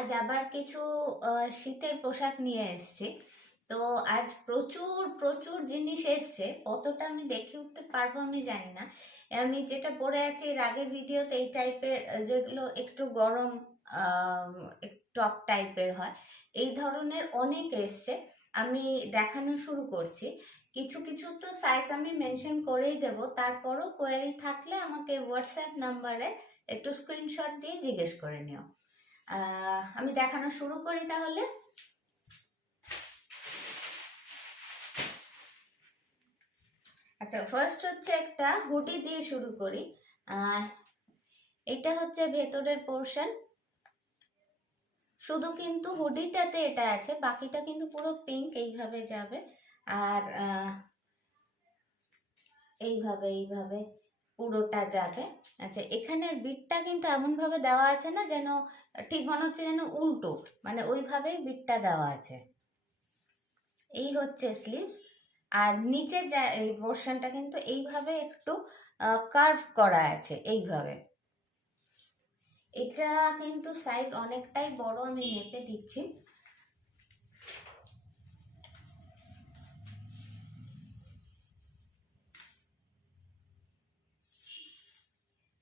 আজ আবার কিছু শীতের পোশাক নিয়ে এসেছি। তো আজ প্রচুর প্রচুর জিনিস এসছে, কতটা আমি দেখে উঠতে পারবো আমি জানি না। আমি যেটা পরে আছি এর আগের ভিডিওতে এই টাইপের, যেগুলো একটু গরম টপ টাইপের হয়, এই ধরনের অনেক এসছে। আমি দেখানো শুরু করছি। কিছু কিছু তো সাইজ আমি মেনশন করেই দেব, তারপরও কোয়েরি থাকলে আমাকে হোয়াটসঅ্যাপ নাম্বারে একটু স্ক্রিনশট দিয়ে জিজ্ঞেস করে নিও। আমি দেখানো শুরু করি তাহলে। আচ্ছা, ফার্স্ট হচ্ছে একটা হুডি দিয়ে শুরু করি। এটা হচ্ছে ভেতরের পোর্শন, শুধু কিন্তু হুডিটাতে এটা আছে, বাকিটা কিন্তু পুরো পিঙ্ক এইভাবে যাবে। আর এইভাবে এইভাবে পুরোটা যাবে। আচ্ছা, এখানের বিটটা কিন্তু এমন ভাবে দেওয়া আছে না যেন ঠিক মনে হচ্ছে যেন উল্টো, মানে ওইভাবেই বিটটা দেওয়া আছে। এই হচ্ছে স্লিভস। আর নিচের যা এই পোর্শনটা কিন্তু এইভাবে একটু কার্ভ করা আছে এইভাবে। এটা কিন্তু সাইজ অনেকটাই বড়, আমি মেপে দিচ্ছি।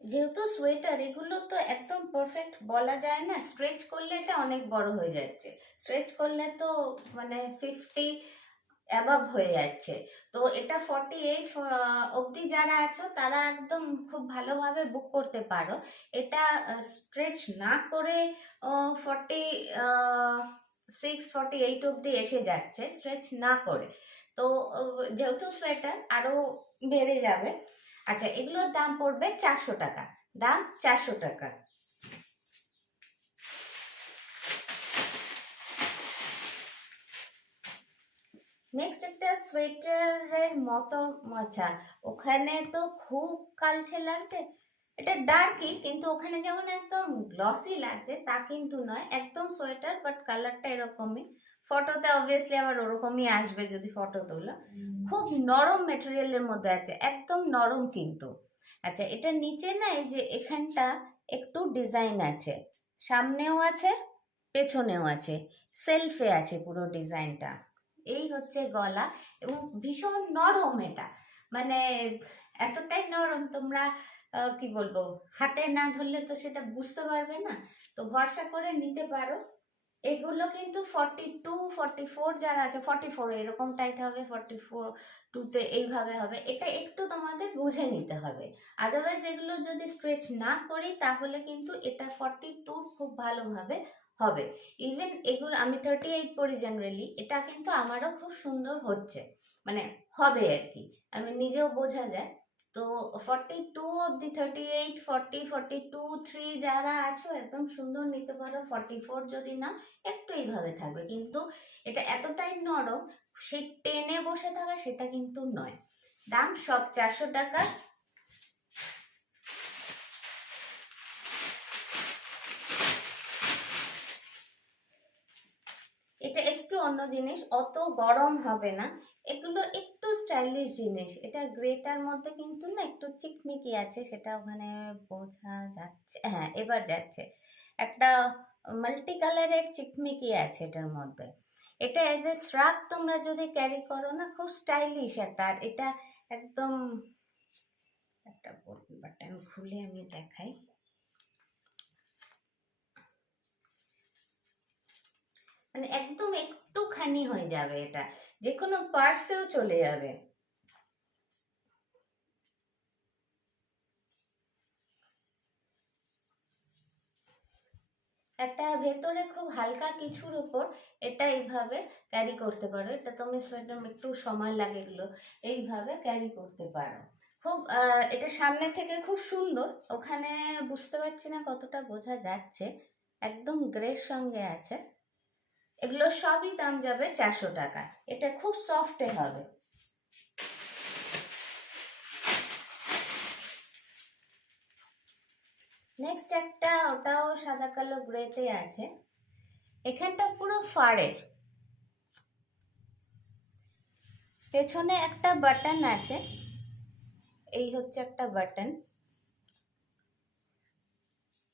যেহেতু সোয়েটার, এগুলো তো একদম পারফেক্ট বলা যায় না, স্ট্রেচ করলে এটা অনেক বড় হয়ে যাচ্ছে। স্ট্রেচ করলে তো মানে 50 অ্যাবাভ হয়ে যাচ্ছে। তো এটা 48 অবধি যারা আছো তারা একদম খুব ভালোভাবে বুক করতে পারো। এটা স্ট্রেচ না করে 46 48 অবধি এসে যাচ্ছে স্ট্রেচ না করে। তো যেহেতু সোয়েটার আরো বেড়ে যাবে। আচ্ছা, এগুলোর দাম পড়বে 400 টাকা। দাম 400 টাকা। নেক্সট একটা সোয়েটারের মতো। আচ্ছা, ওখানে তো খুব কালচে লাগছে, এটা ডার্কই, কিন্তু ওখানে যেমন একদম গ্লসি লাগছে তা কিন্তু নয়, একদম সোয়েটার বাট কালারটা এরকমই। ফটোতে অবভিয়াসলি আবার ওরকমই আসবে যদি ফটো তোলো। খুব নরম মেটেরিয়ালের মধ্যে আছে, একদম নরম কিন্তু। আচ্ছা, এটা নিচে না এই যে এখানটা একটু ডিজাইন আছে, সামনেও আছে পেছনেও আছে, সেলফে আছে পুরো ডিজাইনটা। এই হচ্ছে গলা, এবং ভীষণ নরম এটা, মানে এতটাই নরম তোমরা কি বলবো, হাতে না ধরলে তো সেটা বুঝতে পারবে না। তো ভরসা করে নিতে পারো। এগুলো কিন্তু 42 44 যারা আছে, 44 এরকম টাইট হবে, 44 2 এইভাবে হবে। এটা একটু তোমাদের বুঝে নিতে হবে, আদারওয়াইজ এগুলো যদি স্ট্রেচ না করি তাহলে কিন্তু এটা 42 খুব ভালোভাবে হবে। ইভেন এগুলো আমি 38 পরি জেনারেলি, এটা কিন্তু আমারও খুব সুন্দর হচ্ছে, মানে হবে আর কি, আমি নিজেও বোঝা যায়। তো 42 অব্দি, 38 40 42 3 যারা আছো একদম সুন্দর নিতে পারো। 44 যদি না, একটু এইভাবে থাকবে, কিন্তু এটা এতটাই নরম সেই টেনে বসে থাকা সেটা কিন্তু নয়। দাম সব 400 টাকা। এটা একটু অন্য জিনিস, অত গরম হবে না, এগুলো একটু স্টাইলিশ জিনিস। এটা গ্রেটার মধ্যে কিন্তু না একটু চিকমিকি আছে, সেটা ওখানে বোঝা যাচ্ছে, হ্যাঁ এবার যাচ্ছে। একটা মাল্টি কালারের চিকমিকি আছে এটার মধ্যে। এটা এজ এ শ্রাপ তোমরা যদি ক্যারি করো না, খুব স্টাইলিশ একটা। আর এটা একদম, একটা বাটন খুলে আমি দেখাই, মানে একদম একটুখানি হয়ে যাবে, এটা যে কোনো পার্সেও চলে যাবে। একটা ভেতরে খুব হালকা কিছুর উপর এটা এইভাবে ক্যারি করতে পারো। এটা তুমি সোয়েটার একটু সময় লাগে, এগুলো এইভাবে ক্যারি করতে পারো। খুব এটা সামনে থেকে খুব সুন্দর, ওখানে বুঝতে পারছি না কতটা বোঝা যাচ্ছে, একদম গ্রের সঙ্গে আছে। এগুলো সবই দাম যাবে 400 টাকা। এটা খুব সফটে হবে। নেক্সট একটা, ওটাও সাদা কালো গ্রেতে আছে, এখানটা পুরো ফাড়ের, পেছনে একটা বাটন আছে, এই হচ্ছে একটা বাটন।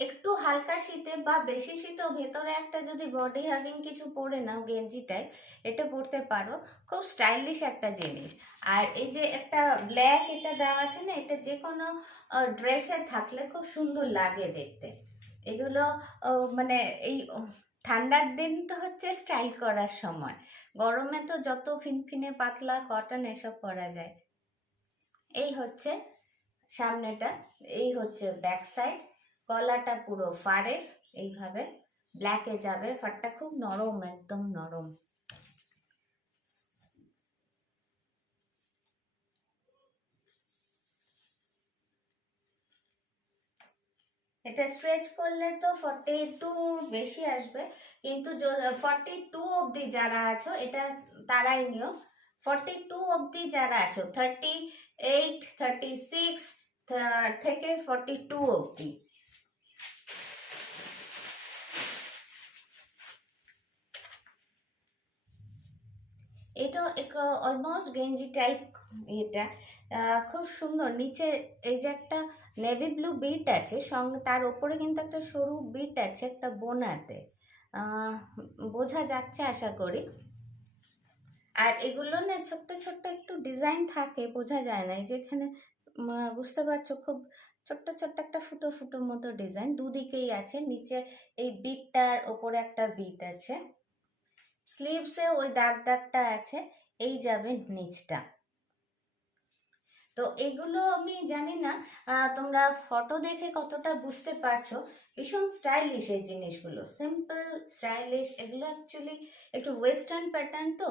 একটু হালকা শীতে বা বেশি শীতেও ভেতরে একটা যদি বডি হাগিং কিছু পরে নাও গেঞ্জি টাইপ, এটা পরতে পারো। খুব স্টাইলিশ একটা জিনিস। আর এই যে একটা ব্ল্যাক এটা দেওয়া আছে না, এটা যে কোনো ড্রেসে থাকলে খুব সুন্দর লাগে দেখতে। এগুলো মানে এই ঠান্ডার দিন তো হচ্ছে স্টাইল করার সময়, গরমে তো যত ফিনফিনে পাতলা কটন এসব পরা যায়। এই হচ্ছে সামনেটা, এই হচ্ছে ব্যাক সাইড। গলাটা পুরো ফাড়ের, এইভাবে ব্ল্যাকে যাবে। ফারটা খুব নরম, একদম নরম। এটা স্ট্রেচ করলে তো 42 বেশি আসবে, কিন্তু 42 অবধি যারা আছো এটা তারাই নিও। 42 অবধি যারা আছো, 38, 36 থেকে 42 অবধি, এটা অলমোস্ট গেঞ্জি টাইপ। এটা খুব সুন্দর। নিচে এই যে একটা নেভি ব্লু বিট আছে, সঙ্গে তার ওপরে কিন্তু একটা সরু বিট আছে একটা বোনাতে, বোঝা যাচ্ছে আশা করি। আর এগুলো না ছোট্ট ছোট্ট একটু ডিজাইন থাকে, বোঝা যায় না। এই যেখানে বুঝতে পারছো, খুব ছোট্ট ছোট্ট একটা ফুটো ফুটো মতো ডিজাইন দুদিকেই আছে। নিচে এই বিটটার ওপরে একটা বিট আছে, স্লিভসে ওই দাগ দাগটা আছে, এই যাবে নিচটা। তো এগুলো আমি জানি না তোমরা ফটো দেখে কতটা বুঝতে পারছো। ভীষণ স্টাইলিশ এই জিনিসগুলো, সিম্পল স্টাইলিশ। এগুলো অ্যাকচুয়ালি একটু ওয়েস্টার্ন প্যাটার্ন, তো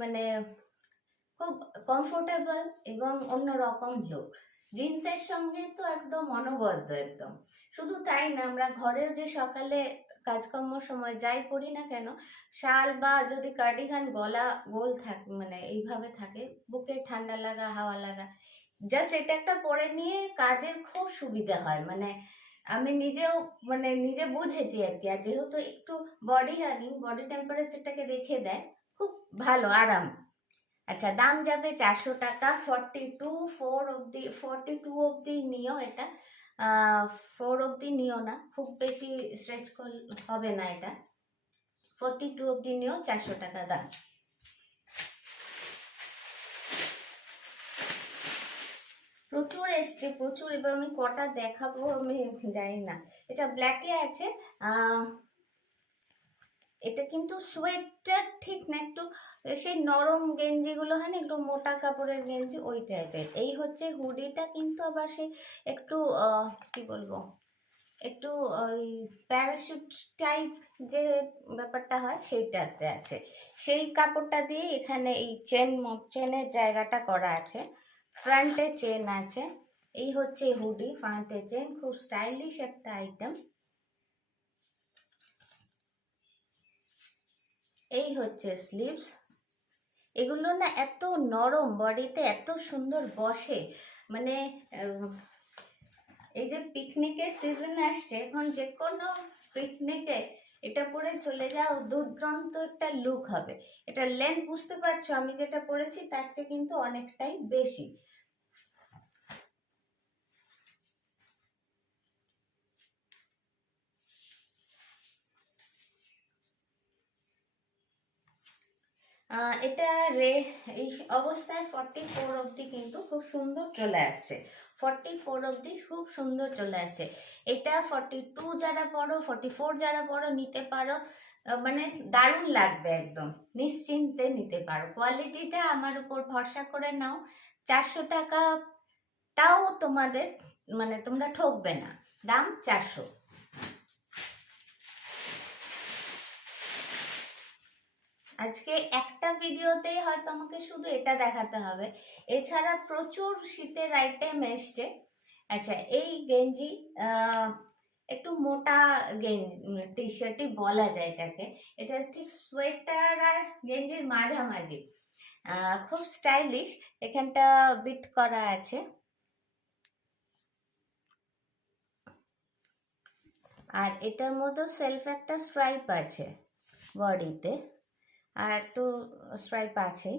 মানে খুব কমফোর্টেবল এবং অন্যরকম লুক। জিন্সের সঙ্গে তো একদম অনবদ্য একদম। শুধু তাই না, আমরা ঘরেও যে সকালে কাজকর্ম সময় যাই পরি না কেন, শাল বা যদি কার্ডিগান গলা গোল থাকে, মানে এইভাবে থাকে, বুকে ঠান্ডা লাগা হাওয়া লাগা, জাস্ট এটা একটা পরে নিয়ে কাজের খুব সুবিধা হয়। মানে আমি নিজেও মানে নিজে বুঝেছি আর কি। আর যেহেতু একটু বডি হাগিং, বডি টেম্পারেচারটাকে রেখে দেয়, খুব ভালো আরাম। আচ্ছা, দাম যাবে 400 টাকা। 4 অবধি, 42 অবধি নিও এটা। 4 অবধি নিও না, খুব বেশি স্ট্রেচ হবে না এটা। 42 অবধি নিও, 400 টাকা দাম। প্রচুর এসছে, প্রচুর। এবার আমি কটা দেখাবো আমি জানি না। এটা ব্ল্যাকে আছে। এটা কিন্তু সোয়েটার ঠিক না, একটু সেই নরম গেঞ্জিগুলো হয় না, একটু মোটা কাপড়ের গেঞ্জি ওই টাইপের। এই হচ্ছে হুডিটা, কিন্তু আবার সে একটু কি বলবো, একটু ওই প্যারাশুট টাইপ যে ব্যাপারটা হয় সেইটাতে আছে। সেই কাপড়টা দিয়ে এখানে এই চেনের জায়গাটা করা আছে, ফ্রন্টে চেন আছে। এই হচ্ছে হুডি, ফ্রন্টে চেন, খুব স্টাইলিশ একটা আইটেম। এই হচ্ছে স্লিভস। এগুলো না এত নরম, বডিতে এত সুন্দর বসে। মানে এই যে পিকনিকের সিজন আসছে এখন, যে কোনো পিকনিকে এটা পরে চলে যাও, দুর্দান্ত একটা লুক হবে। এটা লেন্থ বুঝতে পারছো, আমি যেটা পরেছি তার চেয়ে কিন্তু অনেকটাই বেশি। এটা এই অবস্থায় 44 অবধি কিন্তু খুব সুন্দর চলে আসছে। 44 অবধি খুব সুন্দর চলে আসছে। এটা 42 যারা পড়ো, 44 যারা পড়ো নিতে পারো। মানে দারুণ লাগবে, একদম নিশ্চিন্তে নিতে পারো। কোয়ালিটিটা আমার উপর ভরসা করে নাও। 400 টাকাটাও তোমাদের, মানে তোমরা ঠকবে না। দাম 400। আজকে একটা ভিডিওতেই হয়তো আমাকে শুধু এটা দেখাতে হবে, এছাড়া প্রচুর শীতের আইটেম এসছে। আচ্ছা, এই গেঞ্জি একটু মোটা গেঞ্জি, টি শার্টই বলা যায় এটাকে। এটা ঠিক সোয়েটার আর গেঞ্জির মাঝামাঝি, খুব স্টাইলিশ। এখানটা বিট করা আছে, আর এটার মধ্যেও সেলফ একটা স্ট্রাইপ আছে বডিতে, আর তো স্ট্রাইপ আছেই।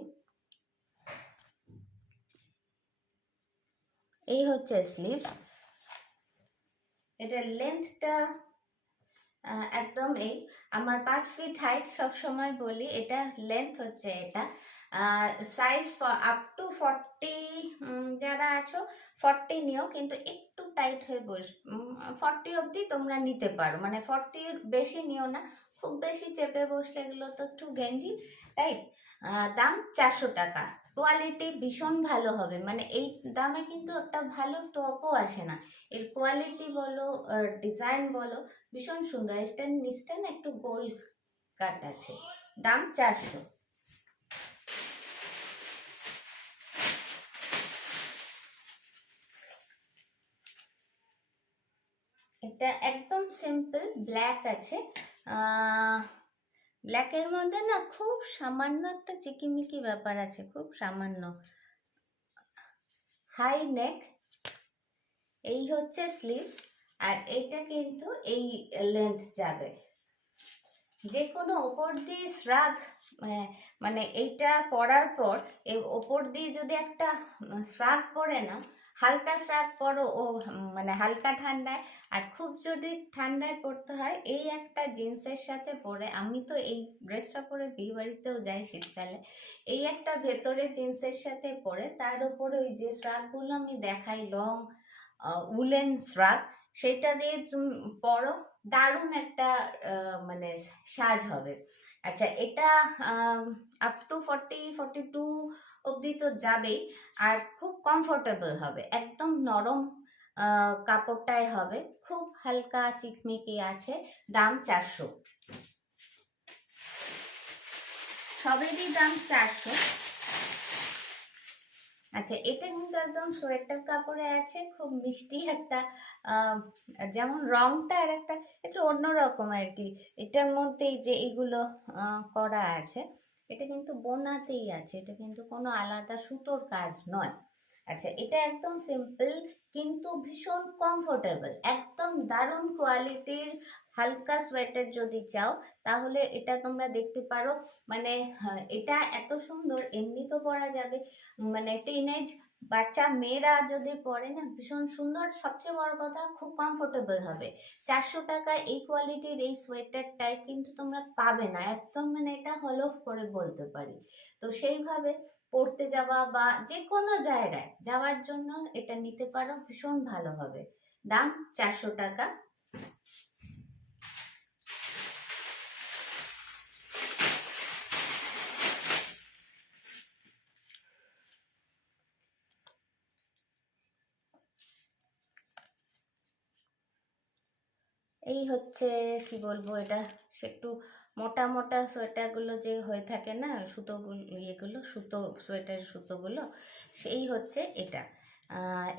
এই হচ্ছে স্লিভস। এটার লেন্থটা একদম এই আমার 5 ফিট হাইট, সব সময় বলি এটা লেন্থ হচ্ছে এটা। সাইজ আপ টু 40, যারা আছো 40 নিও, কিন্তু একটু টাইট হয়ে 40 অবধি তোমরা নিতে পারো, মানে 40 বেশি নিও না, খুব বেশি চেপে বসলে এগুলো তো একটু গেঞ্জি টাইপ। দাম 400 টাকা। কোয়ালিটি ভীষণ ভালো হবে, মানে এই দামে কিন্তু একটা ভালো টপও আসে না। এর কোয়ালিটি বলো, ডিজাইন বলো, ভীষণ সুন্দর। এটার নিচটা না একটু গোল কাট আছে। দাম 400। এটা একদম সিম্পল ব্ল্যাক আছে। ব্ল্যাকের মধ্যে না খুব সামান্য একটা চিকিমিকি ব্যাপার আছে, খুব সামান্য। হাই নেক, এই হচ্ছে স্লিভস, আর এইটা কিন্তু এই লেন্থ যাবে। যে কোনো ওপর দিয়ে শ্রাগ, মানে এইটা পরার পর ওপর দিয়ে যদি একটা শ্রাগ পরে না, হালকা শ্রাগ পরো ও মানে হালকা ঠান্ডায়, আর খুব যদি ঠান্ডায় পরতে হয় এই একটা জিন্সের সাথে পরে, আমি তো এই ড্রেসটা পরে বিয়ে বাড়িতেও যাই শীতকালে, এই একটা ভেতরে জিন্সের সাথে পরে তার উপরে ওই যে শ্রাগগুলো আমি দেখাই লং উলেন শ্রাগ, সেটা দিয়ে পরো, দারুণ একটা মানে সাজ হবে। আচ্ছা, এটা আপ টু 40-42 অবধি তো যাবেই, আর খুব কমফোর্টেবল হবে, একদম নরম কাপড়টাই হবে, খুব হালকা চিকমিকি আছে। দাম 400, সবেরই দাম 400। আচ্ছা, এটা কিন্তু একদম সোয়েটার কাপড়ে আছে, খুব মিষ্টি একটা, যেমন রংটা আর একটা একটু অন্যরকম আর কি। এটার মধ্যেই যে এগুলো করা আছে, এটা কিন্তু বোনাতেই আছে, এটা কিন্তু কোনো আলাদা সুতোর কাজ নয়। আচ্ছা, এটা একদম সিম্পল কিন্তু ভীষণ কমফোর্টেবল, একদম দারুণ কোয়ালিটির হালকা সোয়েটার যদি চাও তাহলে এটা তোমরা দেখতে পারো। মানে এটা এত সুন্দর, এমনি তো পরা যাবে, মানে টিনেজ বাচ্চা মেয়েরা যদি পরে না ভীষণ সুন্দর, সবচেয়ে বড় কথা খুব কমফোর্টেবল হবে। 400 টাকায় এই কোয়ালিটির এই সোয়েটার টাইপ কিন্তু তোমরা পাবে না একদম, মানে এটা হলফ করে বলতে পারি। তো সেইভাবে পড়তে যাওয়া বা যে কোনো জায়গায় যাওয়ার জন্য এটা নিতে পারো, ভীষণ ভালো হবে। দাম 400 টাকা। এই হচ্ছে কি বলবো, এটা সে একটু মোটা মোটা সোয়েটারগুলো যে হয়ে থাকে না, সুতোগুলো, ইয়েগুলো সুতো, সোয়েটারের সুতোগুলো, সেই হচ্ছে এটা।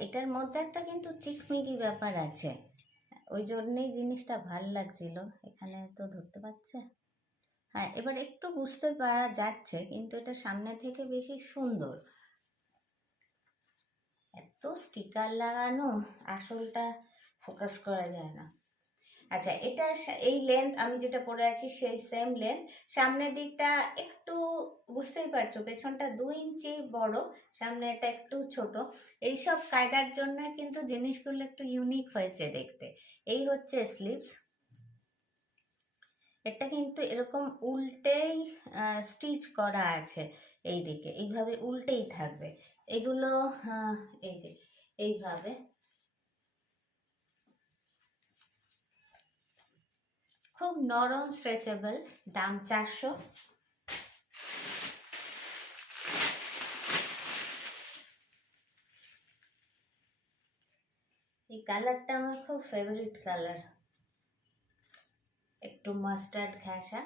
এটার মধ্যে একটা কিন্তু চিকমিকি ব্যাপার আছে, ওই জন্যেই জিনিসটা ভাল লাগছিল। এখানে তো ধরতে পারছে, হ্যাঁ এবার একটু বুঝতে পারা যাচ্ছে, কিন্তু এটা সামনে থেকে বেশি সুন্দর। এত স্টিকার লাগানো, আসলটা ফোকাস করা যায় না। আচ্ছা, এটা এই লেন্থ আমি যেটা পরে আছি সেই সেম লেন্থ, সামনের দিকটা একটু বুঝতেই পারছো, পেছনটা 2 ইঞ্চি বড়, সামনে এটা একটু ছোট। এইসব কায়দার জন্য কিন্তু জিনিসগুলো একটু ইউনিক হয়েছে দেখতে। এই হচ্ছে স্লিভস, এটা কিন্তু এরকম উল্টেই স্টিচ করা আছে, এই দিকে এইভাবে উল্টেই থাকবে এগুলো, এই যে এইভাবে, খুব নরম স্ট্রেচেবল। দাম 400। এই কালারটা আমার খুব ফেভারিট কালার, একটু মাস্টার্ড ঘাসা।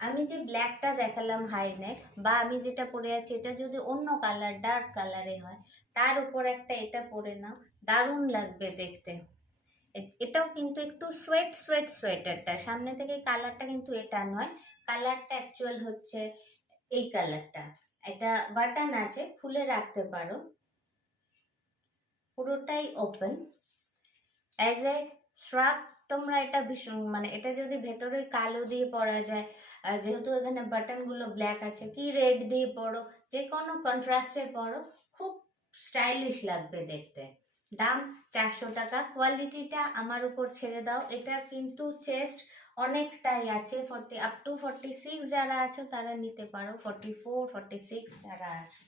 আমি যে ব্ল্যাকটা দেখালাম হাই নেক, বা আমি যেটা পরে আছি এটা যদি অন্য কালার ডার্ক কালারে হয়, তার উপর একটা এটা পরে নাও, দারুণ লাগবে দেখতে। এটাও কিন্তু একটু সোয়েট সোয়েট সোয়েটারটা, সামনে থেকে কালারটা কিন্তু এটা নয়, কালারটা অ্যাকচুয়াল হচ্ছে এই কালারটা। এটা বাটন আছে, খুলে রাখতে পারো, পুরোটাই ওপেন অ্যাজ এ শ্রাগ। তোমরা এটা ভীষণ, মানে এটা যদি ভেতরে কালো দিয়ে পরা যায়, যেহেতু এখানে বাটনগুলো ব্ল্যাক আছে, কি রেড দিয়ে পরো, যে কোনো কন্ট্রাস্টে পরো, খুব স্টাইলিশ লাগবে দেখতে। দাম 400 টাকা। কোয়ালিটিটা আমার উপর ছেড়ে দাও। এটা কিন্তু চেস্ট অনেকটাই আছে, 40 আপ টু 46 যারা আছো তারা নিতে পারো, 44 46 যারা আছো।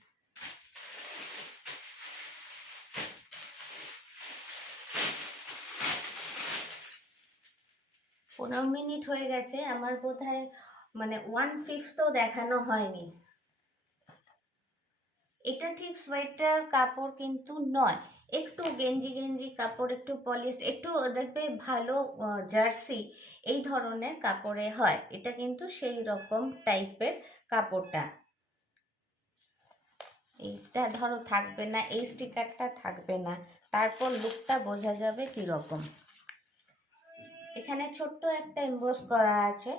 15 মিনিট হয়ে গেছে, আমার বোধহয় মানে 1/5 দেখানো হয়নি। এটা ঠিক সোয়েটার কাপড় কিন্তু নয়, একটু গেঞ্জি গেঞ্জি কাপড়, একটু পলিশ, একটু দেখবে ভালো জার্সি এই ধরনের কাপড়ে হয়। এটা কিন্তু সেই রকম টাইপের কাপড়টা। এইটা ধরো থাকবে না, এই স্টিকারটা থাকবে না, তারপর লুকটা বোঝা যাবে কিরকম। এখানে ছোট্ট একটা এমবোস করা আছে,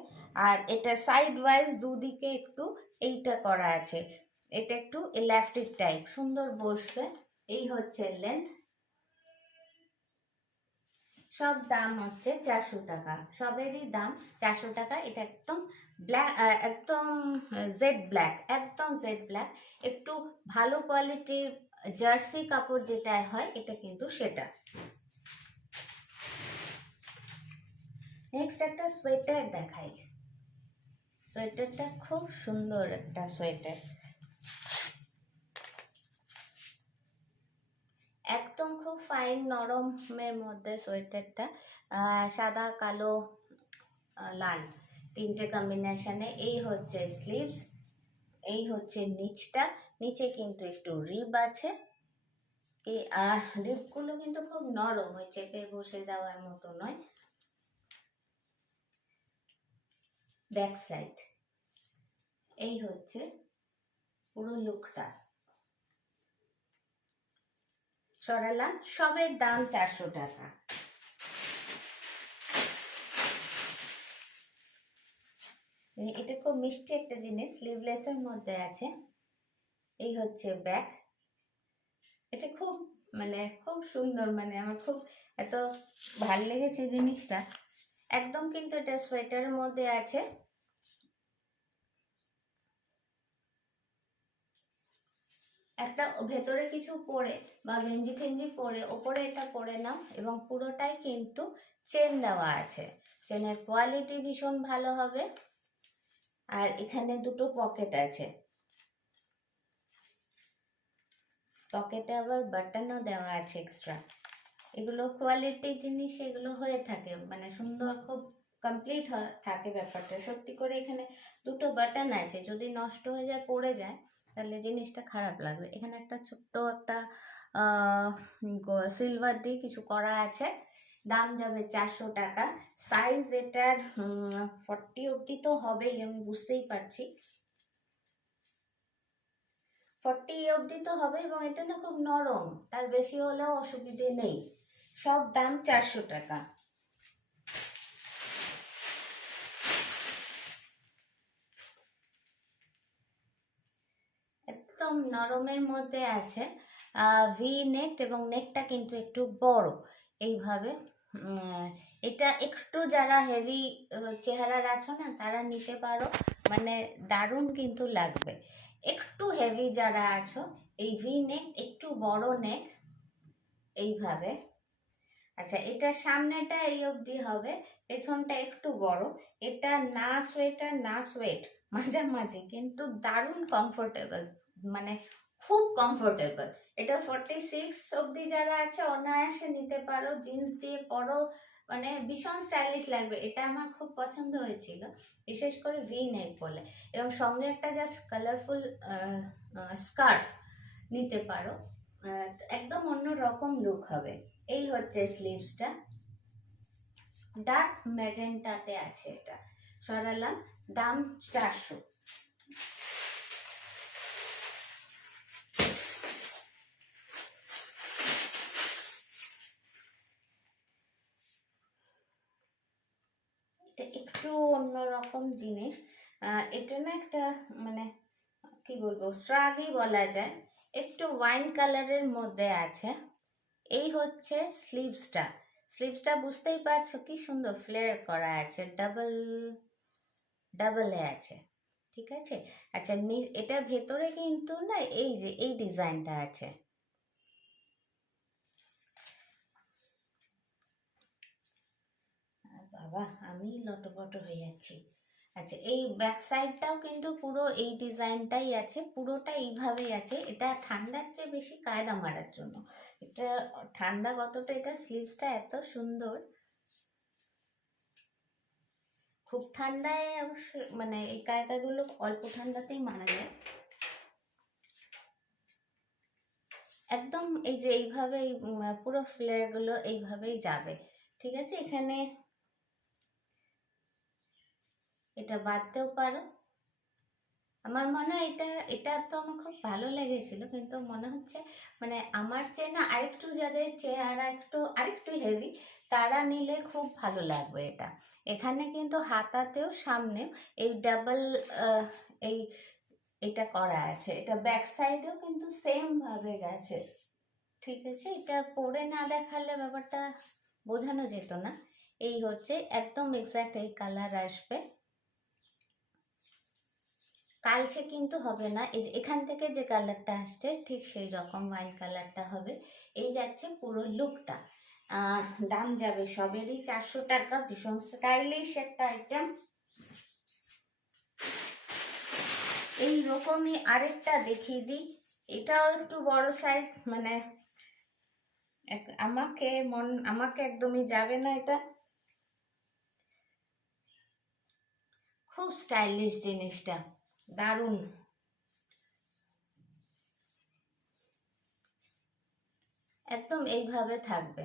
আর এটা সাইড ওয়াইজ দুদিকে একটু এইটা করা আছে। এটা একটু ইলাস্টিক টাইপ, সুন্দর বসবে। এই হচ্ছে লেন্থ। সব দাম হচ্ছে 400 টাকা, সবেরই দাম 400 টাকা। এটা একদম ব্ল্যাক, একদম জেড ব্ল্যাক, একদম জেড ব্ল্যাক। একটু ভালো কোয়ালিটির জার্সি কাপড় যেটা হয় এটা কিন্তু সেটা। নেক্সট একটা সোয়েটার দেখাই। সোয়েটারটা খুব সুন্দর একটা সোয়েটার, একদম খুব ফাইন নরমের মধ্যে সোয়েটারটা। সাদা কালো লাল তিনটে কম্বিনেশনে। এই হচ্ছে স্লিভস, এই হচ্ছে নিচটা। নিচে কিন্তু একটু রিব আছে, এই রিবগুলো কিন্তু খুব নরম, ওই চেপে বসে দেওয়ার মতো নয়। ব্যাক সাইড, এই হচ্ছে পুরো লুকটা। সরালাম, সবের দাম 400 টাকা। এটা খুব মিষ্টি একটা জিনিস, স্লিভলেসের মধ্যে আছে। এই হচ্ছে ব্যাক। এটা খুব মানে খুব সুন্দর, মানে আমার খুব এত ভাল লেগেছে জিনিসটা। একদম কিন্তু এটা সোয়েটারের মধ্যে আছে। একটা ভেতরে কিছু পরে বা গেঞ্জি টেঞ্জি পরে ওপরে এটা পরে নাও, এবং পুরোটাই কিন্তু চেন দেওয়া আছে। চেনের কোয়ালিটি ভীষণ ভালো হবে। আর এখানে দুটো পকেট আছে, পকেটে আবার বাটনও দেওয়া আছে এক্সট্রা। এগুলো কোয়ালিটি জিনিস, এগুলো হয়ে থাকে, মানে সুন্দর, খুব কমপ্লিট থাকে ব্যাপারটা। সত্যি করে এখানে দুটো বাটন আছে, যদি নষ্ট হয়ে যায় পড়ে যায় তাহলে জিনিসটা খারাপ লাগবে। এখানে একটা ছোট্ট একটা সিলভার দিয়ে কিছু করা আছে। দাম যাবে 400 টাকা। সাইজ এটার 40 অবধি তো হবেই, আমি বুঝতেই পারছি। 40 অবধি তো হবে, এবং এটা না খুব নরম, তার বেশি হলেও অসুবিধে নেই। সব দাম 400 টাকা। একদম নরমের মধ্যে আছে, ভি নেক, এবং নেকটা কিন্তু একটু বড় এইভাবে। এটা একটু যারা হেভি চেহারার আছো না তারা নিতে পারো, মানে দারুণ কিন্তু লাগবে। একটু হেভি যারা আছো, এই ভি নেক, একটু বড় নেক এইভাবে। আচ্ছা, এটা সামনেটা এই অবধি হবে, পেছনটা একটু বড়। এটা না সোয়েটার না সোয়েট, মাঝামাঝি, কিন্তু দারুণ কমফোর্টেবল, মানে খুব কমফোর্টেবল। এটা 46 অবধি যারা আছে অনায়াসে নিতে পারো, জিন্স দিয়ে পরো, মানে ভীষণ স্টাইলিশ লাগবে। এটা আমার খুব পছন্দ হয়েছিল, বিশেষ করে ভি নেক বলে। এবং সঙ্গে একটা জাস্ট কালারফুল স্কার্ফ নিতে পারো, একদম অন্য রকম লুক হবে। এই হচ্ছে স্লিভসটা, ডার্ক ম্যাজেন্টাতে আছে এটা। সরালাম, দাম 400। এটা একটু অন্যরকম জিনিস। এটা না একটা মানে কি বলবো, স্ট্রাগই বলা যায়, একটু ওয়াইন কালারের মধ্যে আছে। এই হচ্ছে স্লিভসটা। স্লিভসটা বুঝতেই পারছো কি সুন্দর ফ্লেয়ার করা আছে, ডাবল ডাবলে আছে, ঠিক আছে। আচ্ছা, এটার ভেতরে কিন্তু না এই যে এই ডিজাইনটা আছে, বাবা আমি লটপট হয়ে যাচ্ছি। আচ্ছা, এই ব্যাক সাইডটাও কিন্তু পুরো এই ডিজাইনটাই আছে, পুরোটা এইভাবেই আছে। এটা ঠান্ডার চেয়ে বেশি কায়দা মারার জন্য। এটা ঠান্ডা কতটা, এটা স্লিভসটা এত সুন্দর। খুব ঠান্ডায় অবশ্য মানে এই কায়দাগুলো অল্প ঠান্ডাতেই মারা যায়। একদম এই যে এইভাবে পুরো ফ্লেয়ারগুলো এইভাবেই যাবে, ঠিক আছে। এখানে এটা বাদতেও পারো। আমার মনে হয় এটা এটা তো আমার খুব ভালো লেগেছিল, কিন্তু মনে হচ্ছে মানে আমার চেয়ে না আরেকটু যাদের চেহারা একটু আরেকটু হেভি তারা নিলে খুব ভালো লাগবে এটা। এখানে কিন্তু হাতাতেও সামনেও এই ডাবল এই এটা করা আছে, এটা ব্যাক সাইডেও কিন্তু সেম ভাবে গেছে, ঠিক আছে। এটা পরে না দেখালে ব্যাপারটা বোঝানো যেত না। এই হচ্ছে একদম এক্সাক্ট এই কালার আসবে, কালচে কিন্তু হবে না। এই যে এখান থেকে যে কালারটা আসছে ঠিক সেই রকম ওয়াইন কালারটা হবে। এই যাচ্ছে পুরো লুকটা। দাম যাবে সবেরই 400 টাকা। ভীষণ স্টাইলিশ একটা আইটেম। এই রকমই আরেকটা দেখিয়ে দিই, এটাও একটু বড় সাইজ, মানে আমাকে একদমই যাবে না। এটা খুব স্টাইলিশ জিনিসটা, দারুণ। একদম এইভাবে থাকবে,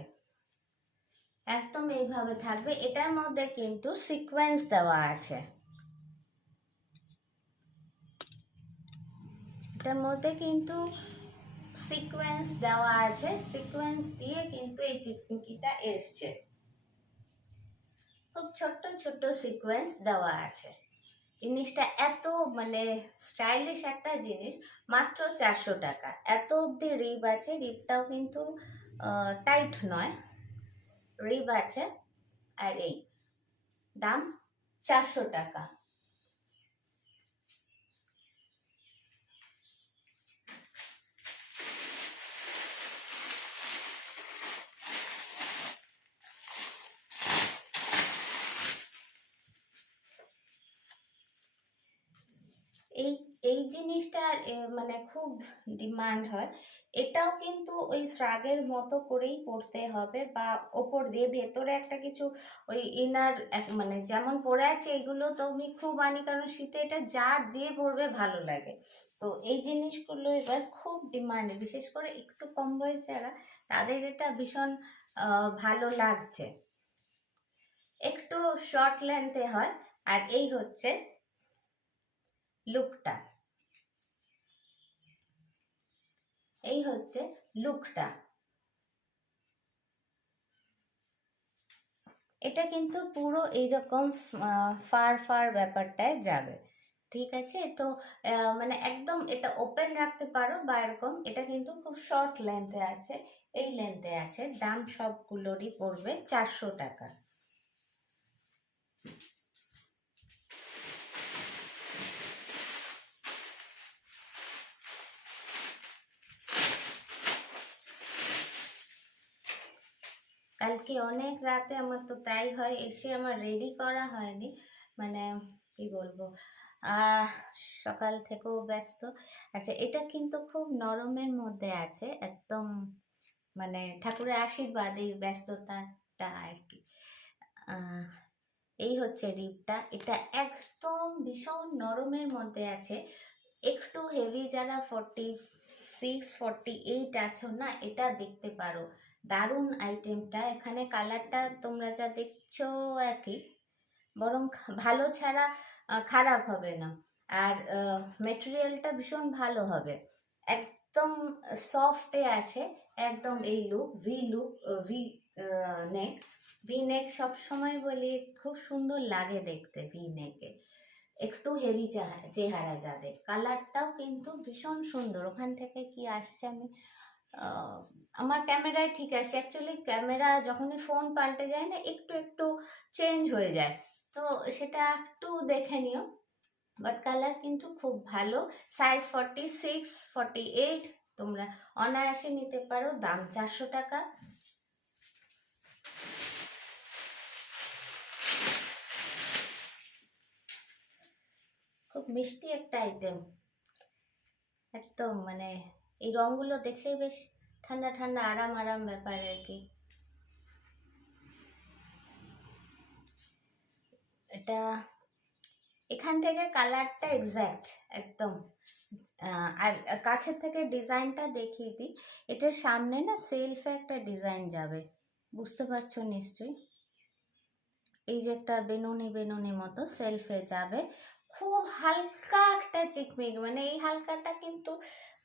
একদম এইভাবে থাকবে। এটার মধ্যে কিন্তু সিকোয়েন্স দেওয়া আছে, এটার মধ্যে কিন্তু সিকোয়েন্স দেওয়া আছে, সিকোয়েন্স দিয়ে কিন্তু এই চিকমিকিটা এসছে। খুব ছোট্ট ছোট্ট সিকোয়েন্স দেওয়া আছে। জিনিসটা এত মানে স্টাইলিশ একটা জিনিস, মাত্র 400 টাকা। এত অবধি রিব আছে, রিবটাও কিন্তু টাইট নয়, রিব আছে। আর এই দাম 400 টাকা। এই এই জিনিসটার মানে খুব ডিমান্ড হয়। এটাও কিন্তু ওই শ্রাগের মতো করেই পরতে হবে, বা ওপর দিয়ে ভেতরে একটা কিছু ওই ইনার মানে যেমন পরে আছে এগুলো তো আমি খুব আনি, কারণ শীতে এটা যা দিয়ে পরবে ভালো লাগে। তো এই জিনিসগুলো এবার খুব ডিমান্ড, বিশেষ করে একটু কম বয়স যারা, তাদের এটা ভীষণ ভালো লাগছে। একটু শর্ট লেন্থে হয়। আর এই হচ্ছে লুকটা, এই হচ্ছে লুকটা। এটা কিন্তু পুরো এইরকম ফার ফার ব্যাপারটায় যাবে, ঠিক আছে। তো মানে একদম এটা ওপেন রাখতে পারো বা এরকম। এটা কিন্তু খুব শর্ট লেন্থে আছে, এই লেন্থে আছে। দাম সবগুলোরই পড়বে 400 টাকা। কালকে অনেক রাতে আমার তো তাই হয়, এসে আমার রেডি করা হয়নি, মানে কি বলবো, আহ সকাল থেকেও ব্যস্ত। আচ্ছা, এটা কিন্তু খুব নরমের মধ্যে আছে, একদম মানে ঠাকুরের আশীর্বাদ এই ব্যস্ততাটা আর কি। আহ এই হচ্ছে রিপটা, এটা একদম ভীষণ নরমের মধ্যে আছে। একটু হেভি যারা 46 48 আছো না, এটা দেখতে পারো। দারুণ আইটেমটা। এখানে কালারটা তোমরা যা দেখছো একই, বরং ভালো ছাড়া খারাপ হবে না। আর মেটেরিয়ালটা ভীষণ ভালো হবে, একদম সফটে আছে। একদম এই লুক ভি নেক। ভি নেক সবসময় বলি খুব সুন্দর লাগে দেখতে ভি নেকে। একটু হেভি চেহারা যাদের, কালারটাও কিন্তু ভীষণ সুন্দর। ওখান থেকে কি আসছে আমি আমার ক্যামেরায় ঠিক আসছে। অ্যাকচুয়ালি ক্যামেরা যখনই ফোন পাল্টে যায় না, একটু একটু চেঞ্জ হয়ে যায়, তো সেটা একটু দেখে নিও। বাট কালার কিন্তু খুব ভালো। সাইজ 46 48 তোমরা অনায়াসে নিতে পারো। দাম 400 টাকা। মিষ্টি একটা আইটেম, একদম মানে এই রঙগুলো দেখলেই বেশ ঠান্ডা ঠান্ডা আরাম আরাম ব্যাপার আর কি। এটা এখান থেকে কালারটা এক্স্যাক্ট একদম। আর কাছের থেকে ডিজাইনটা দেখিয়ে দিই। এটার সামনে না সেলফে একটা ডিজাইন যাবে, বুঝতে পারছো নিশ্চয়ই। এই যে একটা বেনুনি বেনুনি মতো সেলফে যাবে, খুব হালকা একটা চিকমিক, মানে এই হালকাটা কিন্তু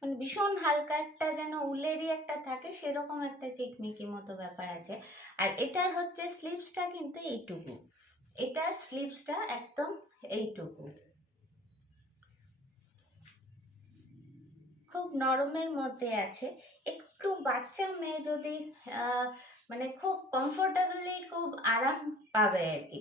মানে ভীষণ হালকা একটা যেন উলেরই একটা থাকে সেরকম একটা চিকমিকি মতো ব্যাপার আছে। আর এটার হচ্ছে স্লিভসটা কিন্তু এইটুকু, এটার স্লিভসটা একদম এইটুকু, খুব নরমের মধ্যে আছে। একটু বাচ্চা মেয়ে যদি মানে খুব কমফোর্টেবলি খুব আরাম পাবে আর কি।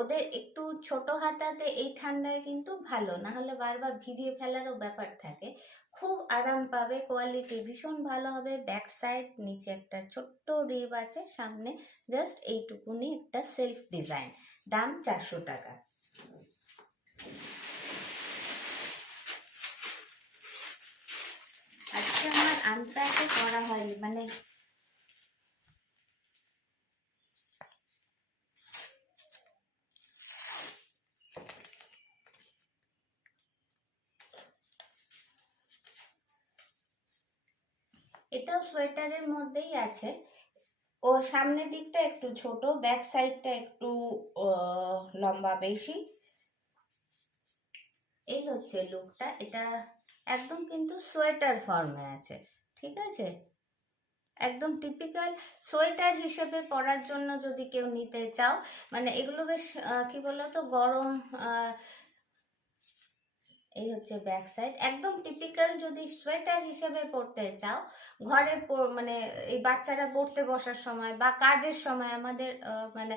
ওদের একটু ছোট হাতাতে এই ঠান্ডায় কিন্তু ভালো, না হলে বারবার ভিজিয়ে ফেলারও ব্যাপার থাকে। খুব আরাম পাবে, কোয়ালিটি ভীষণ ভালো হবে। ব্যাক সাইড নিচে একটা ছোট্ট রিব আছে, সামনে জাস্ট এইটুকুনি একটা সেলফ ডিজাইন। দাম 400 টাকা। আজকে আমার আনপ্যাকও করা হয়নি, মানে এটাও সোয়েটারের মধ্যেই আছে। ও সামনের দিকটা একটু ছোট, ব্যাক সাইডটা একটু লম্বা বেশি। এই হচ্ছে লুকটা, এটা একদম কিন্তু সোয়েটার ফর্মে আছে, ঠিক আছে। একদম টিপিক্যাল সোয়েটার হিসেবে পরার জন্য যদি কেউ নিতে চাও, মানে এগুলো বেশ কি বলতো গরম। এই হচ্ছে ব্যাক সাইড, একদম টিপিক্যাল যদি সোয়েটার হিসেবে পরতে চাও ঘরে, মানে এই বাচ্চারা পড়তে বসার সময় বা কাজের সময় আমাদের মানে